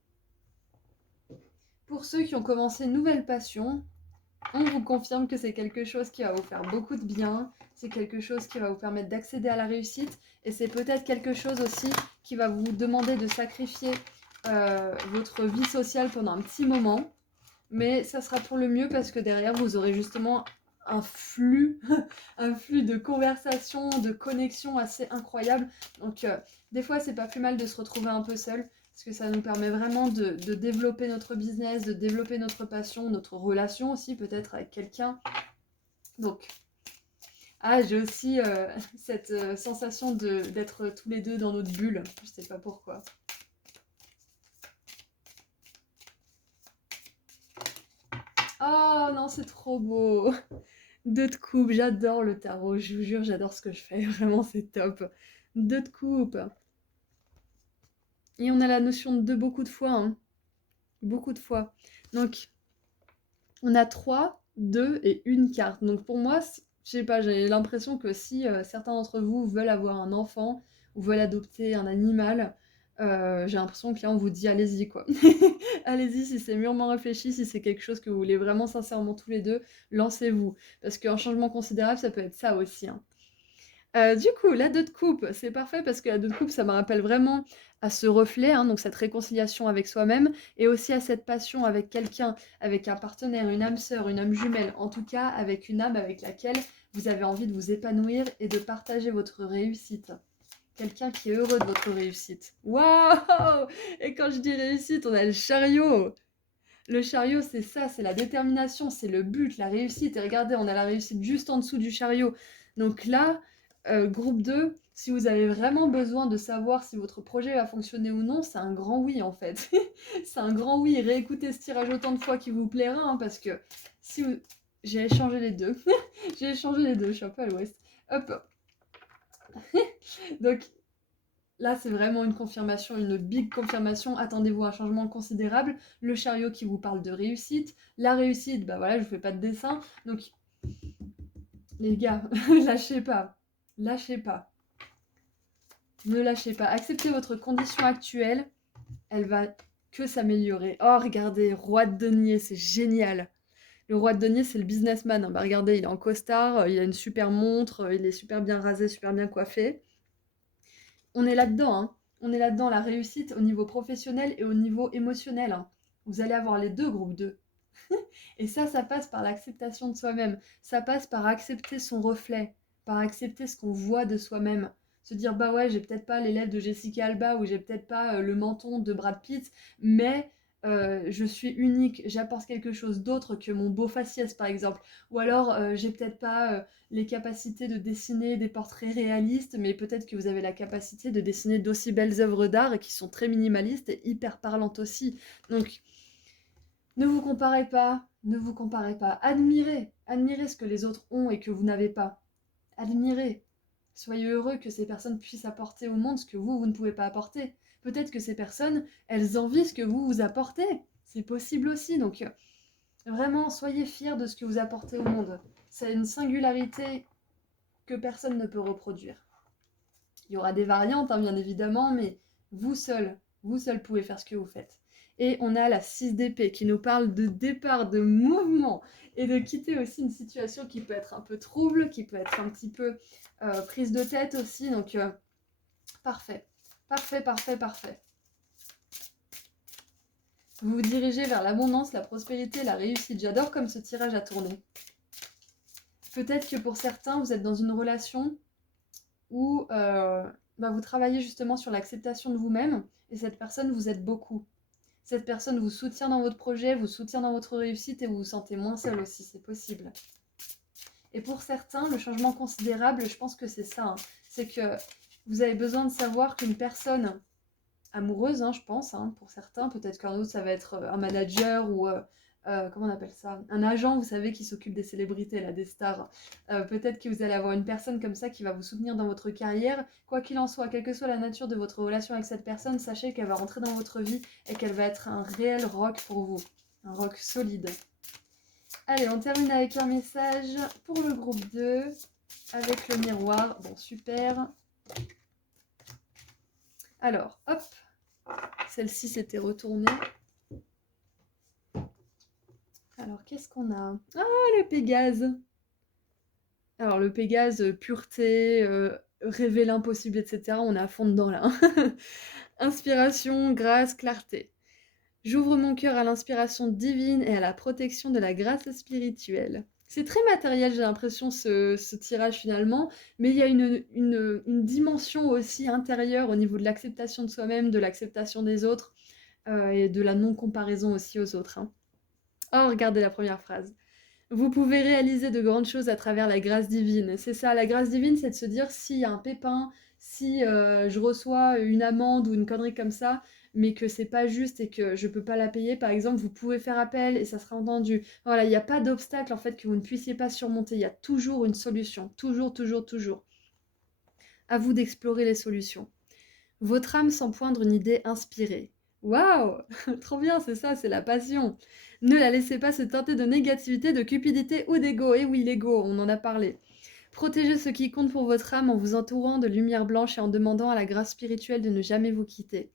Pour ceux qui ont commencé une nouvelle passion, on vous confirme que c'est quelque chose qui va vous faire beaucoup de bien, c'est quelque chose qui va vous permettre d'accéder à la réussite, et c'est peut-être quelque chose aussi qui va vous demander de sacrifier votre vie sociale pendant un petit moment, mais ça sera pour le mieux parce que derrière vous aurez justement un flux, un flux de conversation, de connexion assez incroyable. Donc des fois c'est pas plus mal de se retrouver un peu seul parce que ça nous permet vraiment de développer notre business, de développer notre passion, notre relation aussi peut-être avec quelqu'un. Donc j'ai aussi cette sensation d'être tous les deux dans notre bulle, je sais pas pourquoi. Oh non, c'est trop beau. Deux de coupe, j'adore le tarot, je vous jure, j'adore ce que je fais, vraiment c'est top. Deux de coupe. Et on a la notion de deux beaucoup de fois, hein. Beaucoup de fois. Donc, on a 3 2 et une carte. Donc pour moi, je sais pas, j'ai l'impression que si certains d'entre vous veulent avoir un enfant ou veulent adopter un animal, j'ai l'impression que là on vous dit allez-y quoi. Allez-y si c'est mûrement réfléchi, si c'est quelque chose que vous voulez vraiment sincèrement tous les deux, lancez-vous. Parce qu'un changement considérable, ça peut être ça aussi, hein. Du coup, la 2 de coupe, c'est parfait parce que la 2 de coupe, ça me rappelle vraiment à ce reflet, hein, donc cette réconciliation avec soi-même et aussi à cette passion avec quelqu'un, avec un partenaire, une âme sœur, une âme jumelle, en tout cas avec une âme avec laquelle vous avez envie de vous épanouir et de partager votre réussite. Quelqu'un qui est heureux de votre réussite. Waouh! Et quand je dis réussite, on a le chariot. Le chariot, c'est ça, c'est la détermination, c'est le but, la réussite. Et regardez, on a la réussite juste en dessous du chariot. Donc là, groupe 2, si vous avez vraiment besoin de savoir si votre projet va fonctionner ou non, c'est un grand oui en fait. C'est un grand oui. Réécoutez ce tirage autant de fois qu'il vous plaira, hein, parce que si vous... J'ai échangé les deux. J'ai échangé les deux, je suis un peu à l'ouest. Hop. Donc là, c'est vraiment une confirmation, une big confirmation. Attendez-vous à un changement considérable. Le chariot qui vous parle de réussite. La réussite, bah voilà, je ne fais pas de dessin. Donc, les gars, lâchez pas. Lâchez pas. Ne lâchez pas. Acceptez votre condition actuelle. Elle va que s'améliorer. Oh, regardez, roi de denier, c'est génial. Le roi de denier, c'est le businessman, hein. Bah, regardez, il est en costard, il a une super montre, il est super bien rasé, super bien coiffé. On est là-dedans, hein. On est là-dedans, la réussite au niveau professionnel et au niveau émotionnel, hein. Vous allez avoir les deux, groupe 2. Et ça passe par l'acceptation de soi-même. Ça passe par accepter son reflet, par accepter ce qu'on voit de soi-même. Se dire, bah ouais, j'ai peut-être pas les lèvres de Jessica Alba ou j'ai peut-être pas le menton de Brad Pitt, mais je suis unique, j'apporte quelque chose d'autre que mon beau faciès par exemple. Ou alors j'ai peut-être pas les capacités de dessiner des portraits réalistes, mais peut-être que vous avez la capacité de dessiner d'aussi belles œuvres d'art et qui sont très minimalistes et hyper parlantes aussi. Donc ne vous comparez pas, ne vous comparez pas. Admirez, admirez ce que les autres ont et que vous n'avez pas. Admirez. Soyez heureux que ces personnes puissent apporter au monde ce que vous, vous ne pouvez pas apporter. Peut-être que ces personnes, elles envient ce que vous, vous apportez. C'est possible aussi. Donc, vraiment, soyez fiers de ce que vous apportez au monde. C'est une singularité que personne ne peut reproduire. Il y aura des variantes, hein, bien évidemment, mais vous seul pouvez faire ce que vous faites. Et on a la 6 d'épée qui nous parle de départ, de mouvement et de quitter aussi une situation qui peut être un peu trouble, qui peut être un petit peu prise de tête aussi. Donc, parfait, parfait, parfait, parfait. Vous vous dirigez vers l'abondance, la prospérité, la réussite. J'adore comme ce tirage a tourné. Peut-être que pour certains, vous êtes dans une relation où vous travaillez justement sur l'acceptation de vous-même et cette personne vous aide beaucoup. Cette personne vous soutient dans votre projet, vous soutient dans votre réussite et vous vous sentez moins seul aussi, c'est possible. Et pour certains, le changement considérable, je pense que c'est ça, hein, c'est que vous avez besoin de savoir qu'une personne amoureuse, hein, je pense, hein, pour certains, peut-être qu'un autre ça va être un manager ou comment on appelle ça, un agent, vous savez, qui s'occupe des célébrités, là, des stars. Peut-être que vous allez avoir une personne comme ça qui va vous soutenir dans votre carrière. Quoi qu'il en soit, quelle que soit la nature de votre relation avec cette personne, sachez qu'elle va rentrer dans votre vie et qu'elle va être un réel rock pour vous, un rock solide. Allez, on termine avec un message pour le groupe 2 avec le miroir. Bon, super. Alors, hop, celle-ci s'était retournée. Alors, qu'est-ce qu'on a? Ah, le Pégase! Alors, le Pégase, pureté, rêver l'impossible, etc. On est à fond dedans, là. Inspiration, grâce, clarté. J'ouvre mon cœur à l'inspiration divine et à la protection de la grâce spirituelle. C'est très matériel, j'ai l'impression, ce tirage finalement, mais il y a une dimension aussi intérieure au niveau de l'acceptation de soi-même, de l'acceptation des autres, et de la non-comparaison aussi aux autres, hein. Oh, regardez la première phrase. Vous pouvez réaliser de grandes choses à travers la grâce divine. C'est ça, la grâce divine, c'est de se dire s'il y a un pépin, si je reçois une amende ou une connerie comme ça, mais que c'est pas juste et que je peux pas la payer, par exemple, vous pouvez faire appel et ça sera entendu. Voilà, il n'y a pas d'obstacle en fait que vous ne puissiez pas surmonter. Il y a toujours une solution. Toujours, toujours, toujours. À vous d'explorer les solutions. Votre âme sent poindre une idée inspirée. Waouh! Trop bien, c'est ça, c'est la passion. Ne la laissez pas se teinter de négativité, de cupidité ou d'ego. Et oui, l'ego, on en a parlé. Protégez ce qui compte pour votre âme en vous entourant de lumière blanche et en demandant à la grâce spirituelle de ne jamais vous quitter.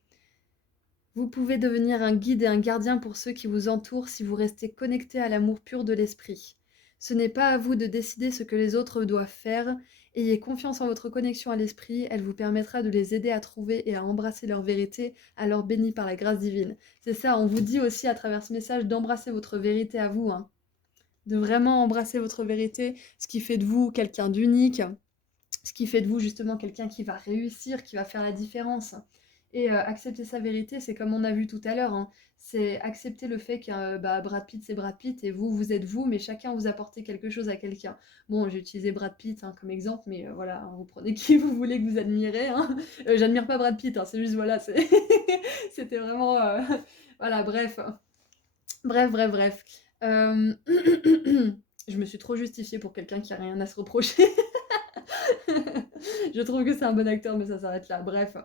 Vous pouvez devenir un guide et un gardien pour ceux qui vous entourent si vous restez connecté à l'amour pur de l'esprit. Ce n'est pas à vous de décider ce que les autres doivent faire. Ayez confiance en votre connexion à l'esprit, elle vous permettra de les aider à trouver et à embrasser leur vérité, alors bénis par la grâce divine. C'est ça, on vous dit aussi à travers ce message d'embrasser votre vérité à vous, hein. De vraiment embrasser votre vérité, ce qui fait de vous quelqu'un d'unique, ce qui fait de vous justement quelqu'un qui va réussir, qui va faire la différence. Et accepter sa vérité, c'est comme on a vu tout à l'heure, hein, c'est accepter le fait que Brad Pitt, c'est Brad Pitt, et vous, vous êtes vous, mais chacun vous apportez quelque chose à quelqu'un. Bon, j'ai utilisé Brad Pitt hein, comme exemple, mais voilà, hein, vous prenez qui vous voulez que vous admirez. Hein. J'admire pas Brad Pitt, hein, c'est juste, voilà, c'était vraiment... voilà, bref. Bref. Je me suis trop justifiée pour quelqu'un qui a rien à se reprocher. Je trouve que c'est un bon acteur, mais ça s'arrête là. Bref,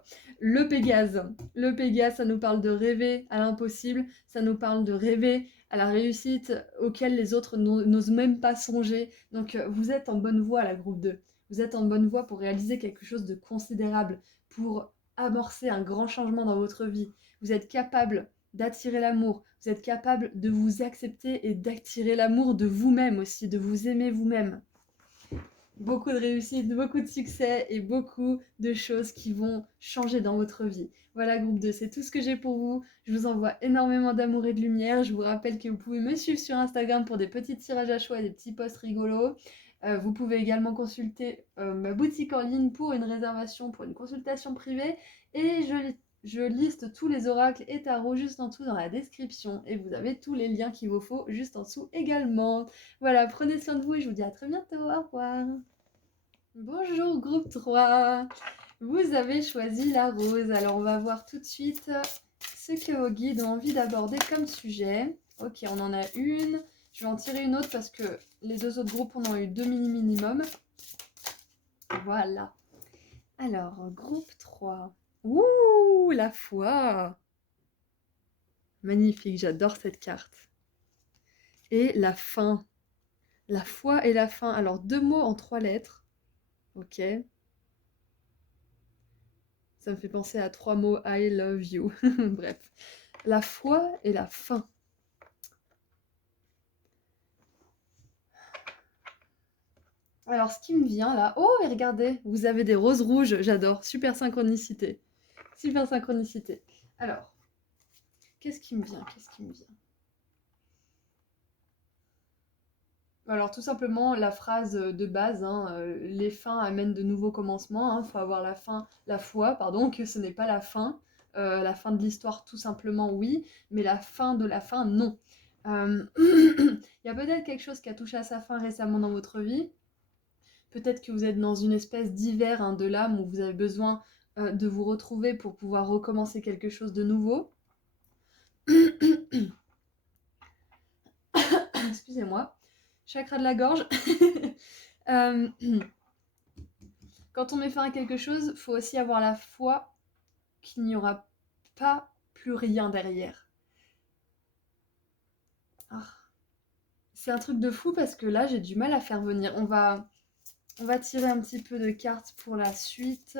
le Pégase. Le Pégase, ça nous parle de rêver à l'impossible, ça nous parle de rêver à la réussite auquel les autres n'osent même pas songer. Donc vous êtes en bonne voie, la groupe 2. Vous êtes en bonne voie pour réaliser quelque chose de considérable, pour amorcer un grand changement dans votre vie. Vous êtes capable d'attirer l'amour, vous êtes capable de vous accepter et d'attirer l'amour de vous-même aussi, de vous aimer vous-même. Beaucoup de réussite, beaucoup de succès et beaucoup de choses qui vont changer dans votre vie. Voilà, groupe 2, c'est tout ce que j'ai pour vous. Je vous envoie énormément d'amour et de lumière. Je vous rappelle que vous pouvez me suivre sur Instagram pour des petits tirages à chaud et des petits posts rigolos. Vous pouvez également consulter ma boutique en ligne pour une réservation, pour une consultation privée. Et je liste tous les oracles et tarots juste en dessous dans la description. Et vous avez tous les liens qu'il vous faut juste en dessous également. Voilà, prenez soin de vous et je vous dis à très bientôt. Au revoir. Bonjour groupe 3. Vous avez choisi la rose. Alors on va voir tout de suite ce que vos guides ont envie d'aborder comme sujet. Ok, on en a une. Je vais en tirer une autre parce que les deux autres groupes, on en a eu 2 minimum. Voilà. Alors, groupe 3. Ouh, la foi. Magnifique, j'adore cette carte. Et la fin. La foi et la fin. Alors, 2 mots en 3 lettres. Ok. Ça me fait penser à 3 mots I love you. Bref. La foi et la fin. Alors, ce qui me vient là... Oh, mais regardez, vous avez des roses rouges. J'adore. Super synchronicité. Super synchronicité. Alors, qu'est-ce qui me vient? Alors, tout simplement, la phrase de base, hein, les fins amènent de nouveaux commencements. Il faut avoir la foi, pardon, que ce n'est pas la fin. La fin de l'histoire, tout simplement, oui, mais la fin de la fin, non. Il y a peut-être quelque chose qui a touché à sa fin récemment dans votre vie. Peut-être que vous êtes dans une espèce d'hiver hein, de l'âme où vous avez besoin de vous retrouver pour pouvoir recommencer quelque chose de nouveau. Excusez-moi. Chakra de la gorge. Quand on met fin à quelque chose, il faut aussi avoir la foi qu'il n'y aura pas plus rien derrière. Oh. C'est un truc de fou parce que là, j'ai du mal à faire venir. On va tirer un petit peu de cartes pour la suite.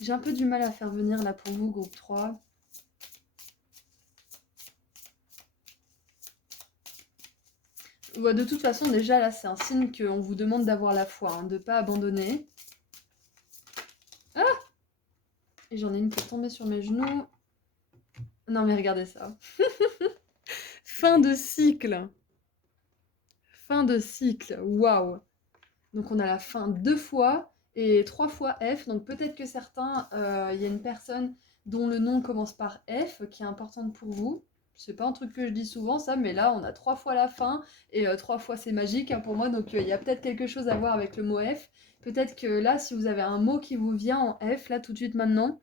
J'ai un peu du mal à faire venir là pour vous, groupe 3. Ouais, de toute façon, déjà là, c'est un signe qu'on vous demande d'avoir la foi, hein, de ne pas abandonner. Ah! Et j'en ai une qui est tombée sur mes genoux. Non mais regardez ça. Fin de cycle. Fin de cycle. Waouh. Donc on a la fin 2 fois et 3 fois F. Donc peut-être que certains, il y a une personne dont le nom commence par F qui est importante pour vous. C'est pas un truc que je dis souvent ça, mais là on a 3 fois la fin et 3 fois c'est magique hein, pour moi. Donc il y a peut-être quelque chose à voir avec le mot F. Peut-être que là si vous avez un mot qui vous vient en F là tout de suite maintenant,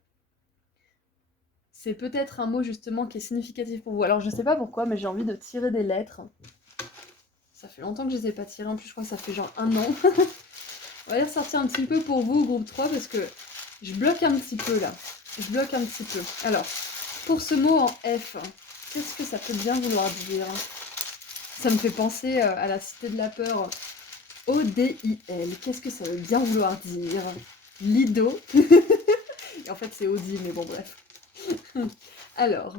c'est peut-être un mot justement qui est significatif pour vous. Alors je sais pas pourquoi mais j'ai envie de tirer des lettres. Ça fait longtemps que je les ai pas tirées, en plus je crois que ça fait genre 1 an. On va les ressortir un petit peu pour vous, groupe 3, parce que je bloque un petit peu là. Alors, Pour ce mot en F, qu'est-ce que ça peut bien vouloir dire? Ça me fait penser à la Cité de la Peur. O-D-I-L. Qu'est-ce que ça veut bien vouloir dire? Lido. Et en fait, c'est Audi, mais bon, bref. Alors.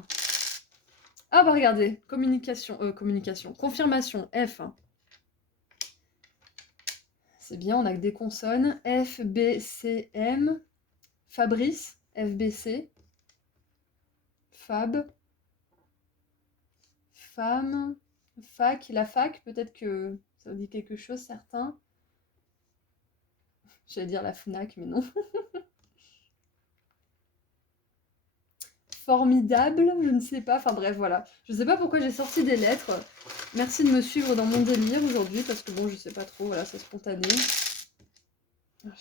Ah bah regardez, communication. Confirmation, F. C'est bien, on a que des consonnes. F, B, C, M. Fabrice, FBC. Fab. Femme. Fac. La fac, peut-être que ça vous dit quelque chose, certains. J'allais dire la FNAC, mais non. Formidable, je ne sais pas. Enfin bref, voilà. Je ne sais pas pourquoi j'ai sorti des lettres. Merci de me suivre dans mon délire aujourd'hui, parce que bon, je sais pas trop, voilà, c'est spontané.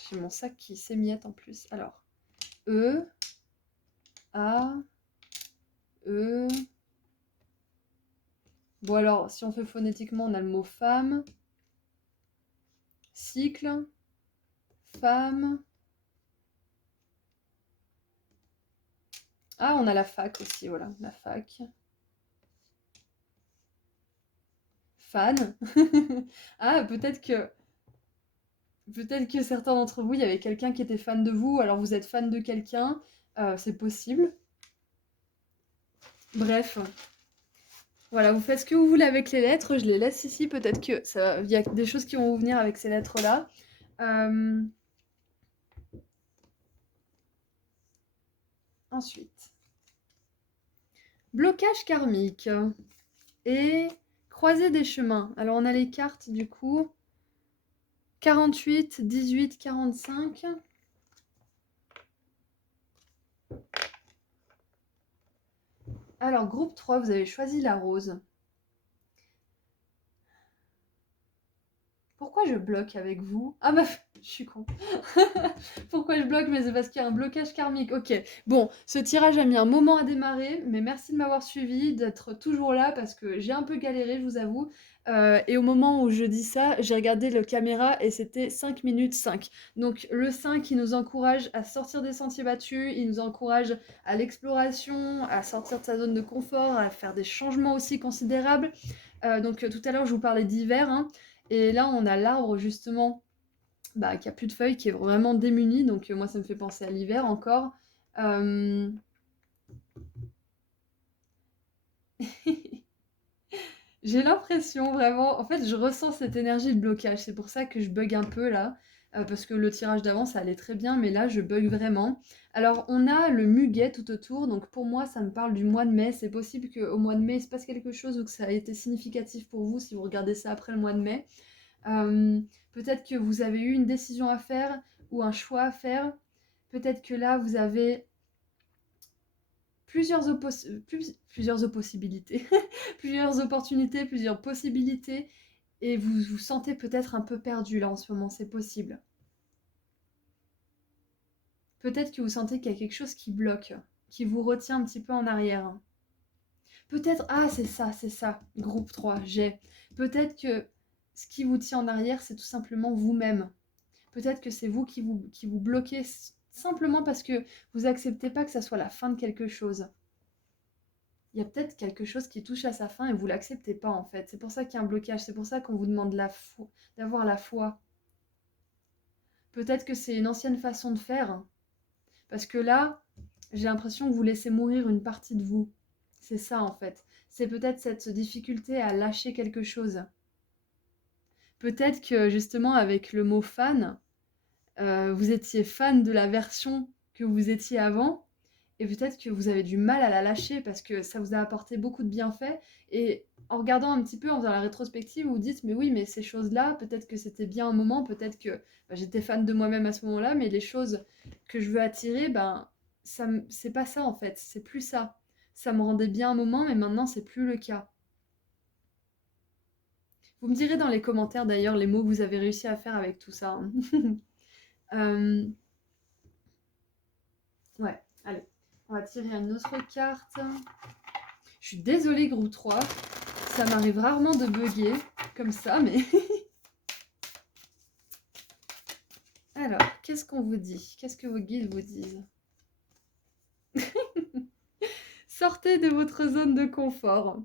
J'ai mon sac qui s'émiette en plus. Alors, E, A, E. Bon alors, si on fait phonétiquement, on a le mot femme, cycle, femme. Ah, on a la fac aussi, voilà, la fac. Fan. Ah, peut-être que certains d'entre vous, il y avait quelqu'un qui était fan de vous, alors vous êtes fan de quelqu'un, c'est possible. Bref. Voilà, vous faites ce que vous voulez avec les lettres, je les laisse ici, peut-être que il y a des choses qui vont vous venir avec ces lettres-là. Ensuite, blocage karmique et croisée des chemins. Alors on a les cartes du coup, 48, 18, 45. Alors groupe 3, vous avez choisi la rose. Pourquoi je bloque avec vous? Ah bah, je suis con. Pourquoi je bloque? Mais c'est parce qu'il y a un blocage karmique. Ok, bon, ce tirage a mis un moment à démarrer, mais merci de m'avoir suivi, d'être toujours là, parce que j'ai un peu galéré, je vous avoue. Et au moment où je dis ça, j'ai regardé le caméra et c'était 5 minutes 5. Donc le 5, il nous encourage à sortir des sentiers battus, il nous encourage à l'exploration, à sortir de sa zone de confort, à faire des changements aussi considérables. Donc tout à l'heure, je vous parlais d'hiver, hein. Et là, on a l'arbre justement qui a plus de feuilles, qui est vraiment démuni. Donc moi, ça me fait penser à l'hiver encore. J'ai l'impression vraiment, en fait, je ressens cette énergie de blocage. C'est pour ça que je bug un peu là, parce que le tirage d'avant, ça allait très bien, mais là, je bug vraiment. Alors, on a le muguet tout autour, donc pour moi, ça me parle du mois de mai. C'est possible qu'au mois de mai, il se passe quelque chose ou que ça a été significatif pour vous si vous regardez ça après le mois de mai. Peut-être que vous avez eu une décision à faire ou un choix à faire. Peut-être que là, vous avez plusieurs possibilités, plusieurs opportunités, plusieurs possibilités, et vous vous sentez peut-être un peu perdu là en ce moment, c'est possible. Peut-être que vous sentez qu'il y a quelque chose qui bloque, qui vous retient un petit peu en arrière. Peut-être, ah c'est ça, groupe 3, j'ai. Peut-être que ce qui vous tient en arrière, c'est tout simplement vous-même. Peut-être que c'est vous qui vous bloquez simplement parce que vous acceptez pas que ça soit la fin de quelque chose. Il y a peut-être quelque chose qui touche à sa fin et vous l'acceptez pas en fait. C'est pour ça qu'il y a un blocage, c'est pour ça qu'on vous demande d'avoir la foi. Peut-être que c'est une ancienne façon de faire. Parce que là, j'ai l'impression que vous laissez mourir une partie de vous. C'est ça en fait. C'est peut-être cette difficulté à lâcher quelque chose. Peut-être que justement avec le mot fan, vous étiez fan de la version que vous étiez avant, et peut-être que vous avez du mal à la lâcher parce que ça vous a apporté beaucoup de bienfaits. Et en regardant un petit peu, en faisant la rétrospective, vous vous dites, mais oui, mais ces choses-là, peut-être que c'était bien un moment, peut-être que j'étais fan de moi-même à ce moment-là, mais les choses que je veux attirer, c'est pas ça en fait, c'est plus ça. Ça me rendait bien un moment, mais maintenant, c'est plus le cas. Vous me direz dans les commentaires d'ailleurs les mots que vous avez réussi à faire avec tout ça, hein. Euh, Ouais, allez. On va tirer une autre carte. Je suis désolée, groupe 3. Ça m'arrive rarement de bugger comme ça, mais... Alors, qu'est-ce qu'on vous dit? Qu'est-ce que vos guides vous disent? Sortez de votre zone de confort.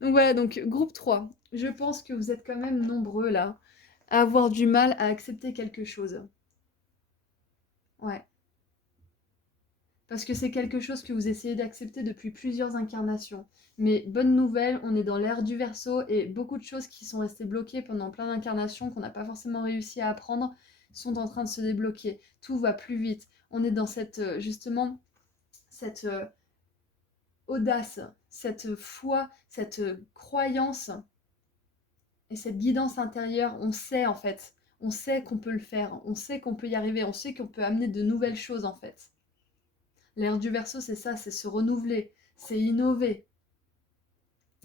Donc voilà, donc groupe 3. Je pense que vous êtes quand même nombreux là à avoir du mal à accepter quelque chose. Ouais. Parce que c'est quelque chose que vous essayez d'accepter depuis plusieurs incarnations. Mais bonne nouvelle, on est dans l'ère du Verseau et beaucoup de choses qui sont restées bloquées pendant plein d'incarnations qu'on n'a pas forcément réussi à apprendre sont en train de se débloquer. Tout va plus vite. On est dans cette justement cette audace, cette foi, cette croyance et cette guidance intérieure. On sait en fait, on sait qu'on peut le faire, on sait qu'on peut y arriver, on sait qu'on peut amener de nouvelles choses en fait. L'ère du Verseau, c'est ça, c'est se renouveler, c'est innover.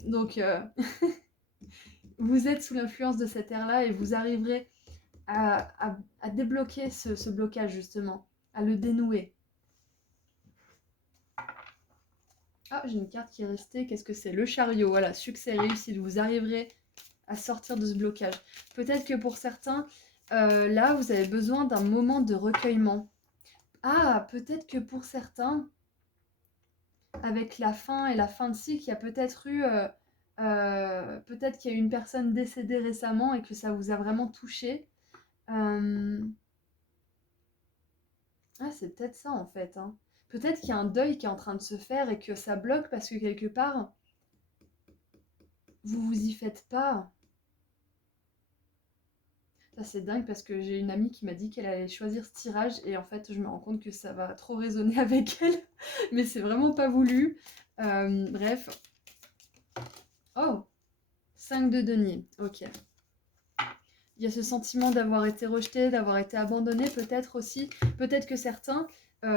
Donc, vous êtes sous l'influence de cette ère-là et vous arriverez à débloquer ce blocage, justement, à le dénouer. Ah, j'ai une carte qui est restée. Qu'est-ce que c'est? Le chariot. Voilà, succès, réussite. Vous arriverez à sortir de ce blocage. Peut-être que pour certains, là, vous avez besoin d'un moment de recueillement. Ah, peut-être que pour certains, avec la fin et la fin de cycle, il y a peut-être eu... peut-être qu'il y a eu une personne décédée récemment et que ça vous a vraiment touché. Ah, c'est peut-être ça en fait, hein. Peut-être qu'il y a un deuil qui est en train de se faire et que ça bloque parce que quelque part, vous vous y faites pas. Ça, c'est dingue parce que j'ai une amie qui m'a dit qu'elle allait choisir ce tirage et en fait, je me rends compte que ça va trop résonner avec elle, mais c'est vraiment pas voulu. Bref. Oh, 5 de denier, ok. Il y a ce sentiment d'avoir été rejeté, d'avoir été abandonné peut-être aussi. Peut-être que certains,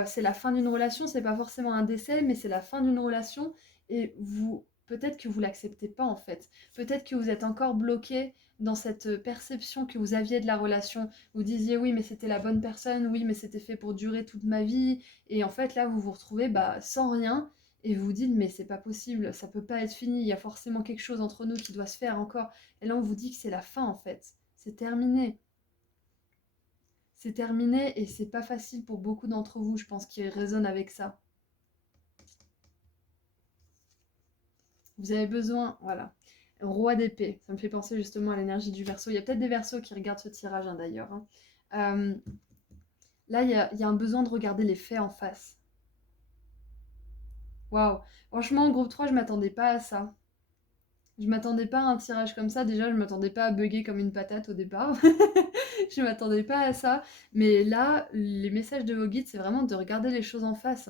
c'est la fin d'une relation, c'est pas forcément un décès, mais c'est la fin d'une relation et vous, peut-être que vous l'acceptez pas en fait. Peut-être que vous êtes encore bloqué dans cette perception que vous aviez de la relation. Vous disiez oui, mais c'était la bonne personne, oui, mais c'était fait pour durer toute ma vie. Et en fait, là, vous vous retrouvez sans rien et vous vous dites mais c'est pas possible, ça peut pas être fini, il y a forcément quelque chose entre nous qui doit se faire encore. Et là, on vous dit que c'est la fin en fait. C'est terminé. C'est terminé et c'est pas facile pour beaucoup d'entre vous, je pense, qui résonnent avec ça. Vous avez besoin, voilà. Roi d'épée, ça me fait penser justement à l'énergie du Verseau. Il y a peut-être des Verseaux qui regardent ce tirage d'ailleurs, hein. Là, il y a un besoin de regarder les faits en face. Waouh. Franchement, groupe 3, je m'attendais pas à ça. Je m'attendais pas à un tirage comme ça. Déjà, je m'attendais pas à bugger comme une patate au départ. Je m'attendais pas à ça. Mais là, les messages de vos guides, c'est vraiment de regarder les choses en face.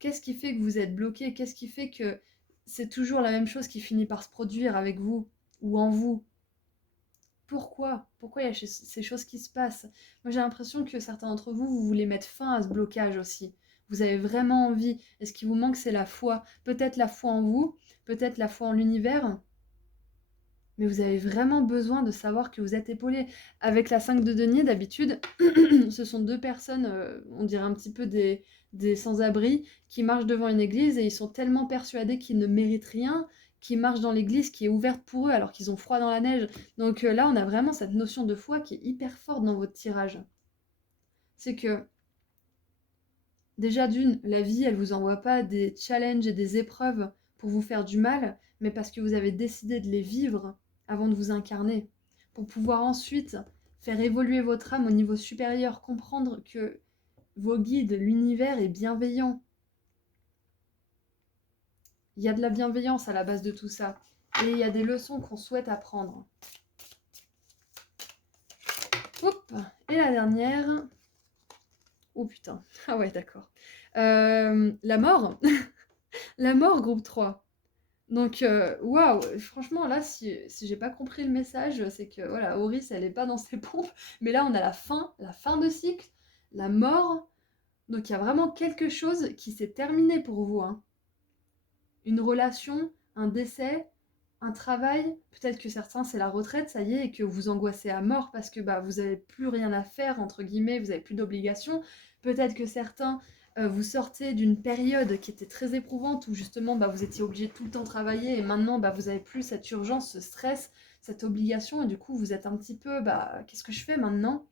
Qu'est-ce qui fait que vous êtes bloqué? Qu'est-ce qui fait que c'est toujours la même chose qui finit par se produire avec vous ou en vous? Pourquoi? Pourquoi il y a ces choses qui se passent? Moi, j'ai l'impression que certains d'entre vous, vous voulez mettre fin à ce blocage aussi. Vous avez vraiment envie. Et ce qui vous manque, c'est la foi. Peut-être la foi en vous, peut-être la foi en l'univers, mais vous avez vraiment besoin de savoir que vous êtes épaulé. Avec la 5 de denier, d'habitude, ce sont deux personnes, on dirait un petit peu des sans-abri, qui marchent devant une église et ils sont tellement persuadés qu'ils ne méritent rien, qu'ils marchent dans l'église qui est ouverte pour eux alors qu'ils ont froid dans la neige. Donc là, on a vraiment cette notion de foi qui est hyper forte dans votre tirage. C'est que, déjà d'une, la vie, elle vous envoie pas des challenges et des épreuves pour vous faire du mal, mais parce que vous avez décidé de les vivre avant de vous incarner, pour pouvoir ensuite faire évoluer votre âme au niveau supérieur, comprendre que vos guides, l'univers est bienveillant. Il y a de la bienveillance à la base de tout ça, et il y a des leçons qu'on souhaite apprendre. Hop, et la dernière... Oh putain, ah ouais d'accord. La mort. La mort, groupe 3. Donc, waouh, franchement, là, si j'ai pas compris le message, c'est que, voilà, Auris, elle est pas dans ses pompes. Mais là, on a la fin de cycle, la mort. Donc, il y a vraiment quelque chose qui s'est terminé pour vous, hein. Une relation, un décès, un travail. Peut-être que certains, c'est la retraite, ça y est, et que vous angoissez à mort parce que vous avez plus rien à faire, entre guillemets, vous avez plus d'obligations. Peut-être que certains, vous sortez d'une période qui était très éprouvante où justement vous étiez obligé de tout le temps travailler et maintenant vous avez plus cette urgence, ce stress, cette obligation et du coup vous êtes un petit peu qu'est-ce que je fais maintenant?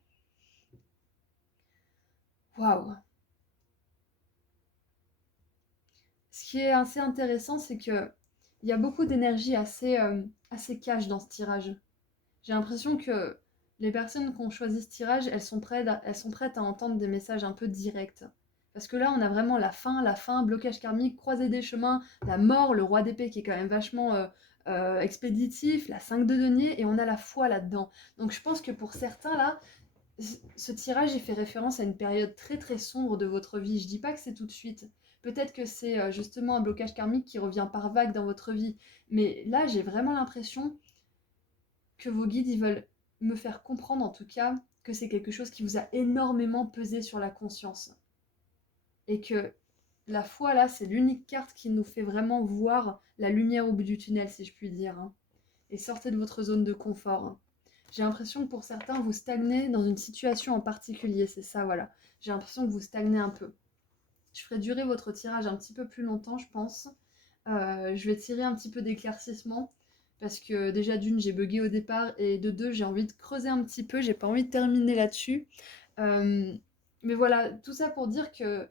Waouh! Ce qui est assez intéressant, c'est que il y a beaucoup d'énergie assez cash dans ce tirage. J'ai l'impression que les personnes qui ont choisi ce tirage, elles sont prêtes à entendre des messages un peu directs. Parce que là, on a vraiment la fin, blocage karmique, croisée des chemins, la mort, le roi d'épée qui est quand même vachement expéditif, la 5 de denier, et on a la foi là-dedans. Donc je pense que pour certains, là, ce tirage, il fait référence à une période très très sombre de votre vie. Je dis pas que c'est tout de suite. Peut-être que c'est justement un blocage karmique qui revient par vague dans votre vie. Mais là, j'ai vraiment l'impression que vos guides, ils veulent me faire comprendre en tout cas que c'est quelque chose qui vous a énormément pesé sur la conscience. Et que la foi, là, c'est l'unique carte qui nous fait vraiment voir la lumière au bout du tunnel, si je puis dire. Hein. Et sortez de votre zone de confort. Hein. J'ai l'impression que pour certains, vous stagnez dans une situation en particulier, c'est ça, voilà. J'ai l'impression que vous stagnez un peu. Je ferai durer votre tirage un petit peu plus longtemps, je pense. Je vais tirer un petit peu d'éclaircissement parce que déjà d'une, j'ai bugué au départ et de deux, j'ai envie de creuser un petit peu, j'ai pas envie de terminer là-dessus. Mais voilà, tout ça pour dire que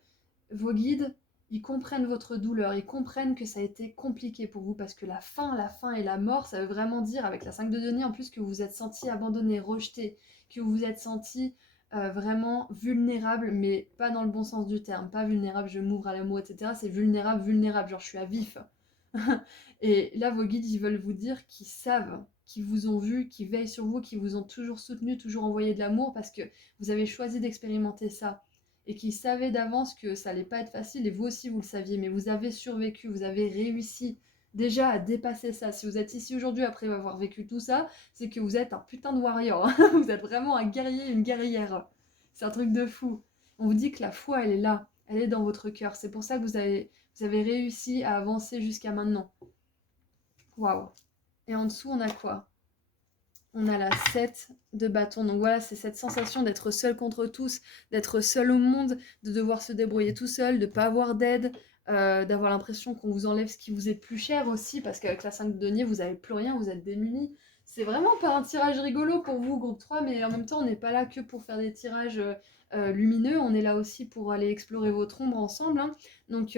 vos guides, ils comprennent votre douleur, ils comprennent que ça a été compliqué pour vous parce que la fin et la mort, ça veut vraiment dire, avec la 5 de denier en plus, que vous vous êtes senti abandonné, rejeté, que vous vous êtes senti vraiment vulnérable, mais pas dans le bon sens du terme, pas vulnérable, je m'ouvre à l'amour, etc. C'est vulnérable, vulnérable, genre je suis à vif. Et là, vos guides, ils veulent vous dire qu'ils savent, qu'ils vous ont vu, qu'ils veillent sur vous, qu'ils vous ont toujours soutenu, toujours envoyé de l'amour parce que vous avez choisi d'expérimenter ça et qu'ils savaient d'avance que ça allait pas être facile et vous aussi vous le saviez, mais vous avez survécu, vous avez réussi déjà à dépasser ça. Si vous êtes ici aujourd'hui après avoir vécu tout ça, c'est que vous êtes un putain de warrior. Vous êtes vraiment un guerrier, une guerrière. C'est un truc de fou. On vous dit que la foi, elle est là, elle est dans votre cœur. C'est pour ça que vous avez réussi à avancer jusqu'à maintenant. Waouh. Et en dessous, on a quoi? On a la 7 de bâton. Donc voilà, c'est cette sensation d'être seul contre tous, d'être seul au monde, de devoir se débrouiller tout seul, de ne pas avoir d'aide, d'avoir l'impression qu'on vous enlève ce qui vous est plus cher aussi, parce qu'avec la 5 de denier, vous n'avez plus rien, vous êtes démunis. C'est vraiment pas un tirage rigolo pour vous, groupe 3, mais en même temps, on n'est pas là que pour faire des tirages lumineux, on est là aussi pour aller explorer votre ombre ensemble. Hein. Donc,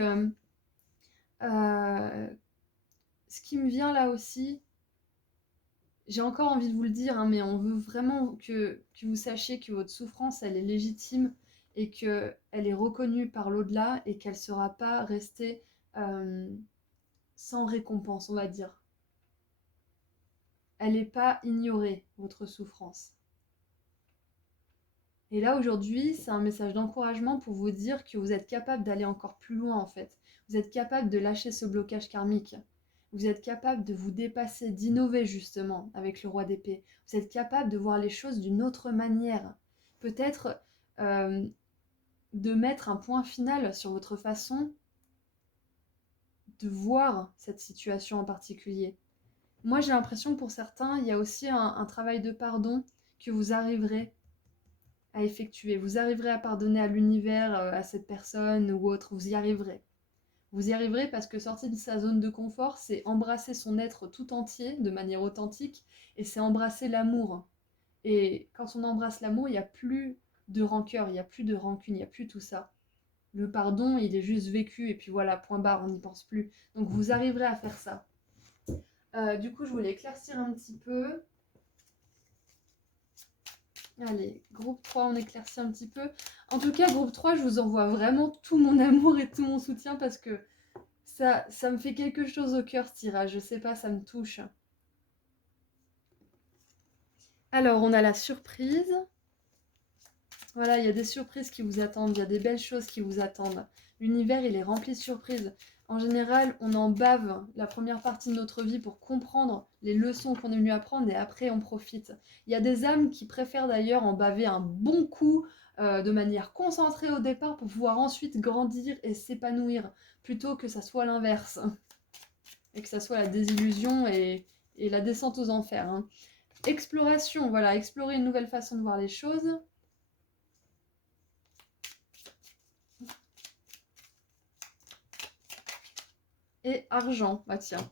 ce qui me vient là aussi, j'ai encore envie de vous le dire, hein, mais on veut vraiment que vous sachiez que votre souffrance, elle est légitime et qu'elle est reconnue par l'au-delà et qu'elle ne sera pas restée sans récompense, on va dire. Elle n'est pas ignorée, votre souffrance. Et là, aujourd'hui, c'est un message d'encouragement pour vous dire que vous êtes capable d'aller encore plus loin, en fait. Vous êtes capable de lâcher ce blocage karmique. Vous êtes capable de vous dépasser, d'innover justement avec le roi d'épée. Vous êtes capable de voir les choses d'une autre manière. Peut-être de mettre un point final sur votre façon de voir cette situation en particulier. Moi, j'ai l'impression que pour certains, il y a aussi un travail de pardon que vous arriverez à effectuer. Vous arriverez à pardonner à l'univers, à cette personne ou autre. Vous y arriverez. Vous y arriverez parce que sortir de sa zone de confort, c'est embrasser son être tout entier de manière authentique et c'est embrasser l'amour. Et quand on embrasse l'amour, il n'y a plus de rancœur, il n'y a plus de rancune, il n'y a plus tout ça. Le pardon, il est juste vécu et puis voilà, point barre, on n'y pense plus. Donc vous arriverez à faire ça. Du coup, je voulais éclaircir un petit peu. Allez, groupe 3, on éclaircit un petit peu. En tout cas, groupe 3, je vous envoie vraiment tout mon amour et tout mon soutien parce que ça me fait quelque chose au cœur, ce tirage. Je sais pas, ça me touche. Alors, on a la surprise. Voilà, il y a des surprises qui vous attendent, il y a des belles choses qui vous attendent. L'univers, il est rempli de surprises. En général, on en bave la première partie de notre vie pour comprendre les leçons qu'on est venu apprendre et après on profite. Il y a des âmes qui préfèrent d'ailleurs en baver un bon coup de manière concentrée au départ pour pouvoir ensuite grandir et s'épanouir plutôt que ça soit l'inverse et que ça soit la désillusion et la descente aux enfers. Hein. Exploration, voilà, explorer une nouvelle façon de voir les choses. Et argent, bah tiens.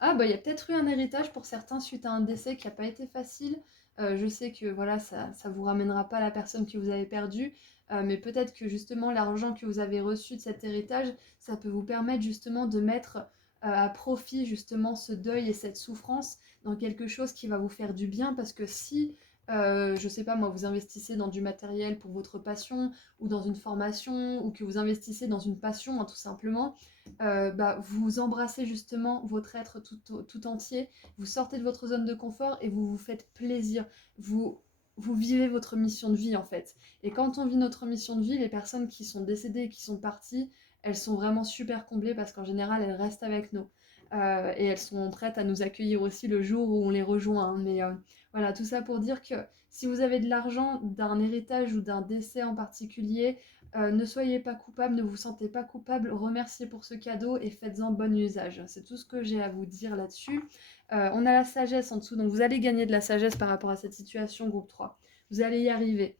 Ah bah il y a peut-être eu un héritage pour certains suite à un décès qui n'a pas été facile. Je sais que voilà, ça vous ramènera pas la personne que vous avez perdue, mais peut-être que justement l'argent que vous avez reçu de cet héritage, ça peut vous permettre justement de mettre à profit justement ce deuil et cette souffrance dans quelque chose qui va vous faire du bien, parce que si je sais pas moi, vous investissez dans du matériel pour votre passion ou dans une formation ou que vous investissez dans une passion hein, tout simplement, bah, vous embrassez justement votre être tout entier, vous sortez de votre zone de confort et vous vous faites plaisir, vous vivez votre mission de vie en fait. Et quand on vit notre mission de vie, les personnes qui sont décédées et qui sont parties, elles sont vraiment super comblées parce qu'en général elles restent avec nous. Et elles sont prêtes à nous accueillir aussi le jour où on les rejoint. Hein. Mais voilà, tout ça pour dire que si vous avez de l'argent d'un héritage ou d'un décès en particulier, ne soyez pas coupable, ne vous sentez pas coupable, remerciez pour ce cadeau et faites-en bon usage. C'est tout ce que j'ai à vous dire là-dessus. On a la sagesse en dessous, donc vous allez gagner de la sagesse par rapport à cette situation, groupe 3. Vous allez y arriver.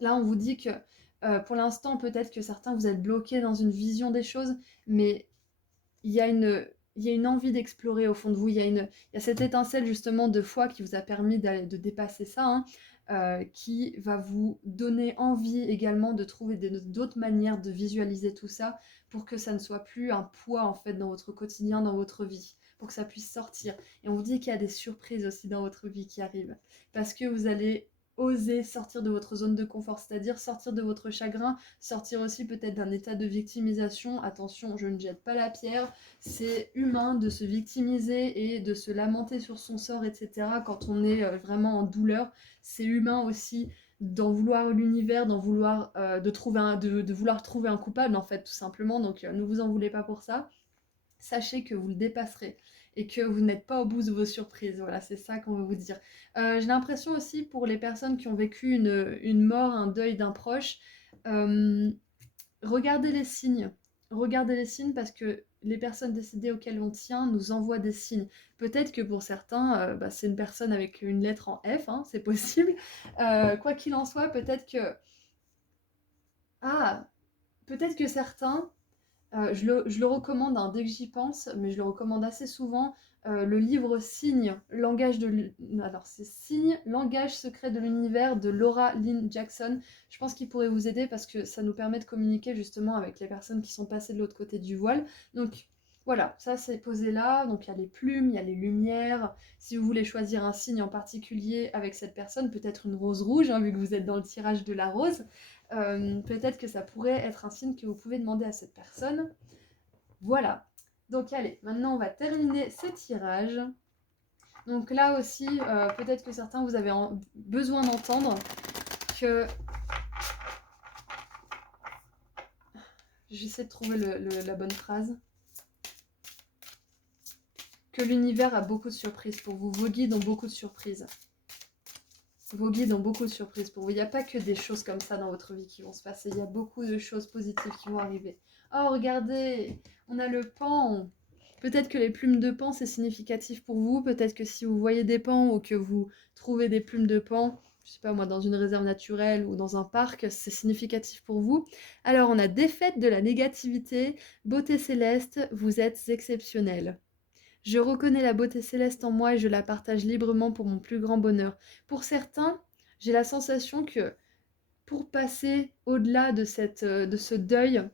Là, on vous dit que pour l'instant, peut-être que certains, vous êtes bloqués dans une vision des choses, mais il y a une envie d'explorer au fond de vous, il y a cette étincelle justement de foi qui vous a permis de dépasser ça, hein, qui va vous donner envie également de trouver d'autres manières de visualiser tout ça pour que ça ne soit plus un poids en fait dans votre quotidien, dans votre vie, pour que ça puisse sortir. Et on vous dit qu'il y a des surprises aussi dans votre vie qui arrivent, parce que vous allez oser sortir de votre zone de confort, c'est-à-dire sortir de votre chagrin, sortir aussi peut-être d'un état de victimisation. Attention, je ne jette pas la pierre, c'est humain de se victimiser et de se lamenter sur son sort, etc. Quand on est vraiment en douleur, c'est humain aussi d'en vouloir l'univers, d'en vouloir de vouloir trouver un coupable en fait tout simplement. Donc ne vous en voulez pas pour ça. Sachez que vous le dépasserez et que vous n'êtes pas au bout de vos surprises. Voilà, c'est ça qu'on veut vous dire. J'ai l'impression aussi pour les personnes qui ont vécu une mort, un deuil d'un proche, euh, regardez les signes. Regardez les signes parce que les personnes décédées auxquelles on tient nous envoient des signes. Peut-être que pour certains, bah, c'est une personne avec une lettre en F, hein, c'est possible. Quoi qu'il en soit, peut-être que... Ah, peut-être que certains je le recommande hein, dès que j'y pense, mais je le recommande assez souvent. Le livre Signe, alors c'est Signe, langage secret de l'univers de Laura Lynn Jackson. Je pense qu'il pourrait vous aider parce que ça nous permet de communiquer justement avec les personnes qui sont passées de l'autre côté du voile. Donc voilà, ça c'est posé là. Donc il y a les plumes, il y a les lumières. Si vous voulez choisir un signe en particulier avec cette personne, peut-être une rose rouge, hein, vu que vous êtes dans le tirage de la rose. Peut-être que ça pourrait être un signe que vous pouvez demander à cette personne. Voilà. Donc allez, maintenant on va terminer ce tirage. Donc là aussi, peut-être que certains vous avez besoin d'entendre que... J'essaie de trouver la bonne phrase. Que l'univers a beaucoup de surprises pour vous. Vos guides ont beaucoup de surprises. Vos guides ont beaucoup de surprises pour vous. Il n'y a pas que des choses comme ça dans votre vie qui vont se passer. Il y a beaucoup de choses positives qui vont arriver. Oh, regardez, on a le pan. Peut-être que les plumes de pan, c'est significatif pour vous. Peut-être que si vous voyez des pans ou que vous trouvez des plumes de pan, je sais pas moi, dans une réserve naturelle ou dans un parc, c'est significatif pour vous. Alors, on a défaite de la négativité, beauté céleste, vous êtes exceptionnel. Je reconnais la beauté céleste en moi et je la partage librement pour mon plus grand bonheur. Pour certains, j'ai la sensation que pour passer au-delà de ce deuil,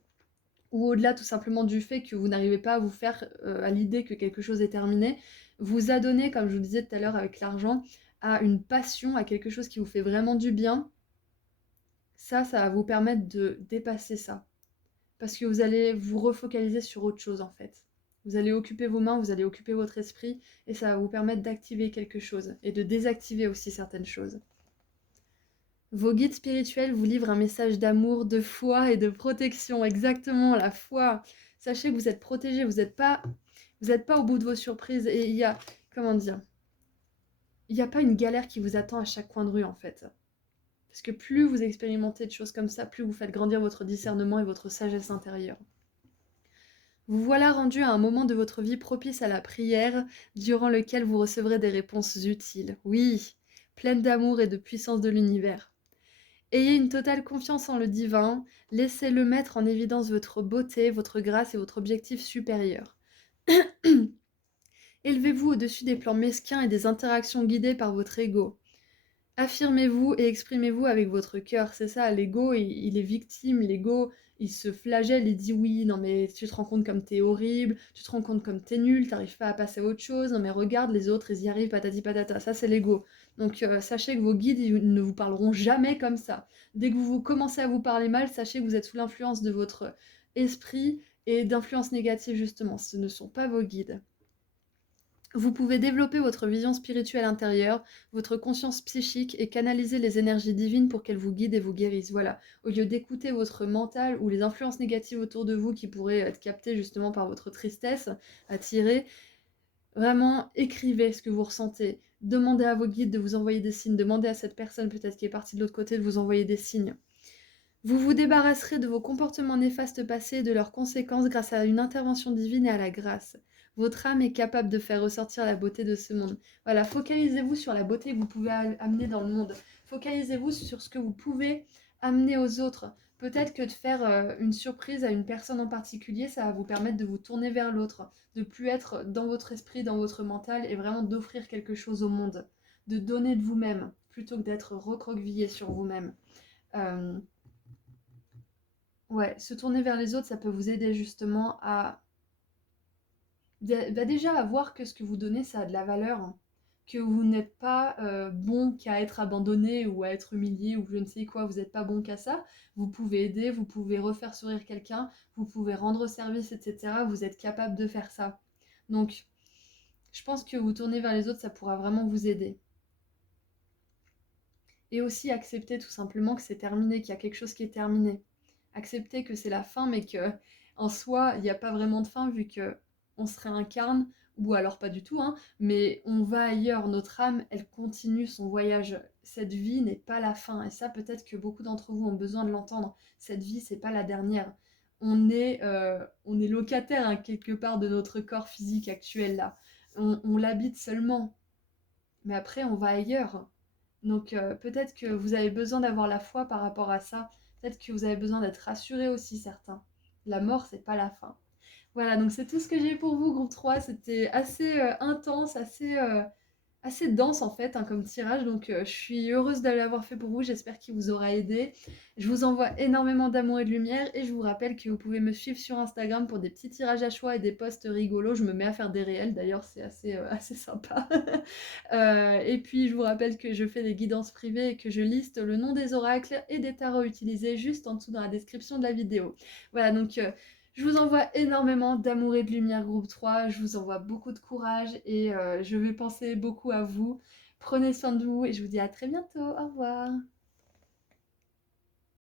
ou au-delà tout simplement du fait que vous n'arrivez pas à vous faire à l'idée que quelque chose est terminé, vous adonnez, comme je vous disais tout à l'heure avec l'argent, à une passion, à quelque chose qui vous fait vraiment du bien. Ça va vous permettre de dépasser ça. Parce que vous allez vous refocaliser sur autre chose en fait. Vous allez occuper vos mains, vous allez occuper votre esprit, et ça va vous permettre d'activer quelque chose, et de désactiver aussi certaines choses. Vos guides spirituels vous livrent un message d'amour, de foi et de protection. Exactement, la foi. Sachez que vous êtes protégés, vous n'êtes pas au bout de vos surprises, et il y a, comment dire, il n'y a pas une galère qui vous attend à chaque coin de rue en fait. Parce que plus vous expérimentez de choses comme ça, plus vous faites grandir votre discernement et votre sagesse intérieure. Vous voilà rendu à un moment de votre vie propice à la prière, durant lequel vous recevrez des réponses utiles. Oui, pleines d'amour et de puissance de l'univers. Ayez une totale confiance en le divin, laissez-le mettre en évidence votre beauté, votre grâce et votre objectif supérieur. Élevez-vous au-dessus des plans mesquins et des interactions guidées par votre ego. Affirmez-vous et exprimez-vous avec votre cœur. C'est ça, l'ego, il est victime, l'ego, il se flagelle, il dit oui, non mais tu te rends compte comme t'es horrible, tu te rends compte comme t'es nul, t'arrives pas à passer à autre chose, non mais regarde les autres, ils y arrivent, patati patata, ça c'est l'ego. Donc sachez que vos guides, ils ne vous parleront jamais comme ça. Dès que vous commencez à vous parler mal, sachez que vous êtes sous l'influence de votre esprit et d'influence négative justement, ce ne sont pas vos guides. Vous pouvez développer votre vision spirituelle intérieure, votre conscience psychique et canaliser les énergies divines pour qu'elles vous guident et vous guérissent. Voilà, au lieu d'écouter votre mental ou les influences négatives autour de vous qui pourraient être captées justement par votre tristesse, attirées, vraiment écrivez ce que vous ressentez. Demandez à vos guides de vous envoyer des signes, demandez à cette personne peut-être qui est partie de l'autre côté de vous envoyer des signes. Vous vous débarrasserez de vos comportements néfastes passés et de leurs conséquences grâce à une intervention divine et à la grâce. Votre âme est capable de faire ressortir la beauté de ce monde. Voilà, focalisez-vous sur la beauté que vous pouvez amener dans le monde. Focalisez-vous sur ce que vous pouvez amener aux autres. Peut-être que de faire une surprise à une personne en particulier, ça va vous permettre de vous tourner vers l'autre, de plus être dans votre esprit, dans votre mental et vraiment d'offrir quelque chose au monde, de donner de vous-même plutôt que d'être recroquevillé sur vous-même. Euh, Ouais, se tourner vers les autres, ça peut vous aider justement à déjà à voir que ce que vous donnez, ça a de la valeur, hein. Que vous n'êtes pas bon qu'à être abandonné ou à être humilié ou je ne sais quoi, vous n'êtes pas bon qu'à ça. Vous pouvez aider, vous pouvez refaire sourire quelqu'un, vous pouvez rendre service, etc. Vous êtes capable de faire ça. Donc, je pense que vous tourner vers les autres, ça pourra vraiment vous aider. Et aussi accepter tout simplement que c'est terminé, qu'il y a quelque chose qui est terminé. Accepter que c'est la fin, mais que en soi, il n'y a pas vraiment de fin vu que on se réincarne, ou alors pas du tout, hein, mais on va ailleurs. Notre âme, elle continue son voyage. Cette vie n'est pas la fin. Et ça, peut-être que beaucoup d'entre vous ont besoin de l'entendre. Cette vie, c'est pas la dernière. On est locataire hein, quelque part de notre corps physique actuel là. On l'habite seulement, mais après on va ailleurs. Donc peut-être que vous avez besoin d'avoir la foi par rapport à ça. Peut-être que vous avez besoin d'être rassuré aussi, certains. La mort, c'est pas la fin. Voilà, donc c'est tout ce que j'ai pour vous, groupe 3. C'était assez intense, assez dense en fait hein, comme tirage. Donc je suis heureuse de l'avoir fait pour vous. J'espère qu'il vous aura aidé. Je vous envoie énormément d'amour et de lumière. Et je vous rappelle que vous pouvez me suivre sur Instagram pour des petits tirages à choix et des posts rigolos. Je me mets à faire des réels. D'ailleurs, c'est assez sympa. Et puis, je vous rappelle que je fais des guidances privées et que je liste le nom des oracles et des tarots utilisés juste en dessous dans la description de la vidéo. Voilà, donc je vous envoie énormément d'amour et de lumière, groupe 3. Je vous envoie beaucoup de courage et je vais penser beaucoup à vous. Prenez soin de vous et je vous dis à très bientôt. Au revoir.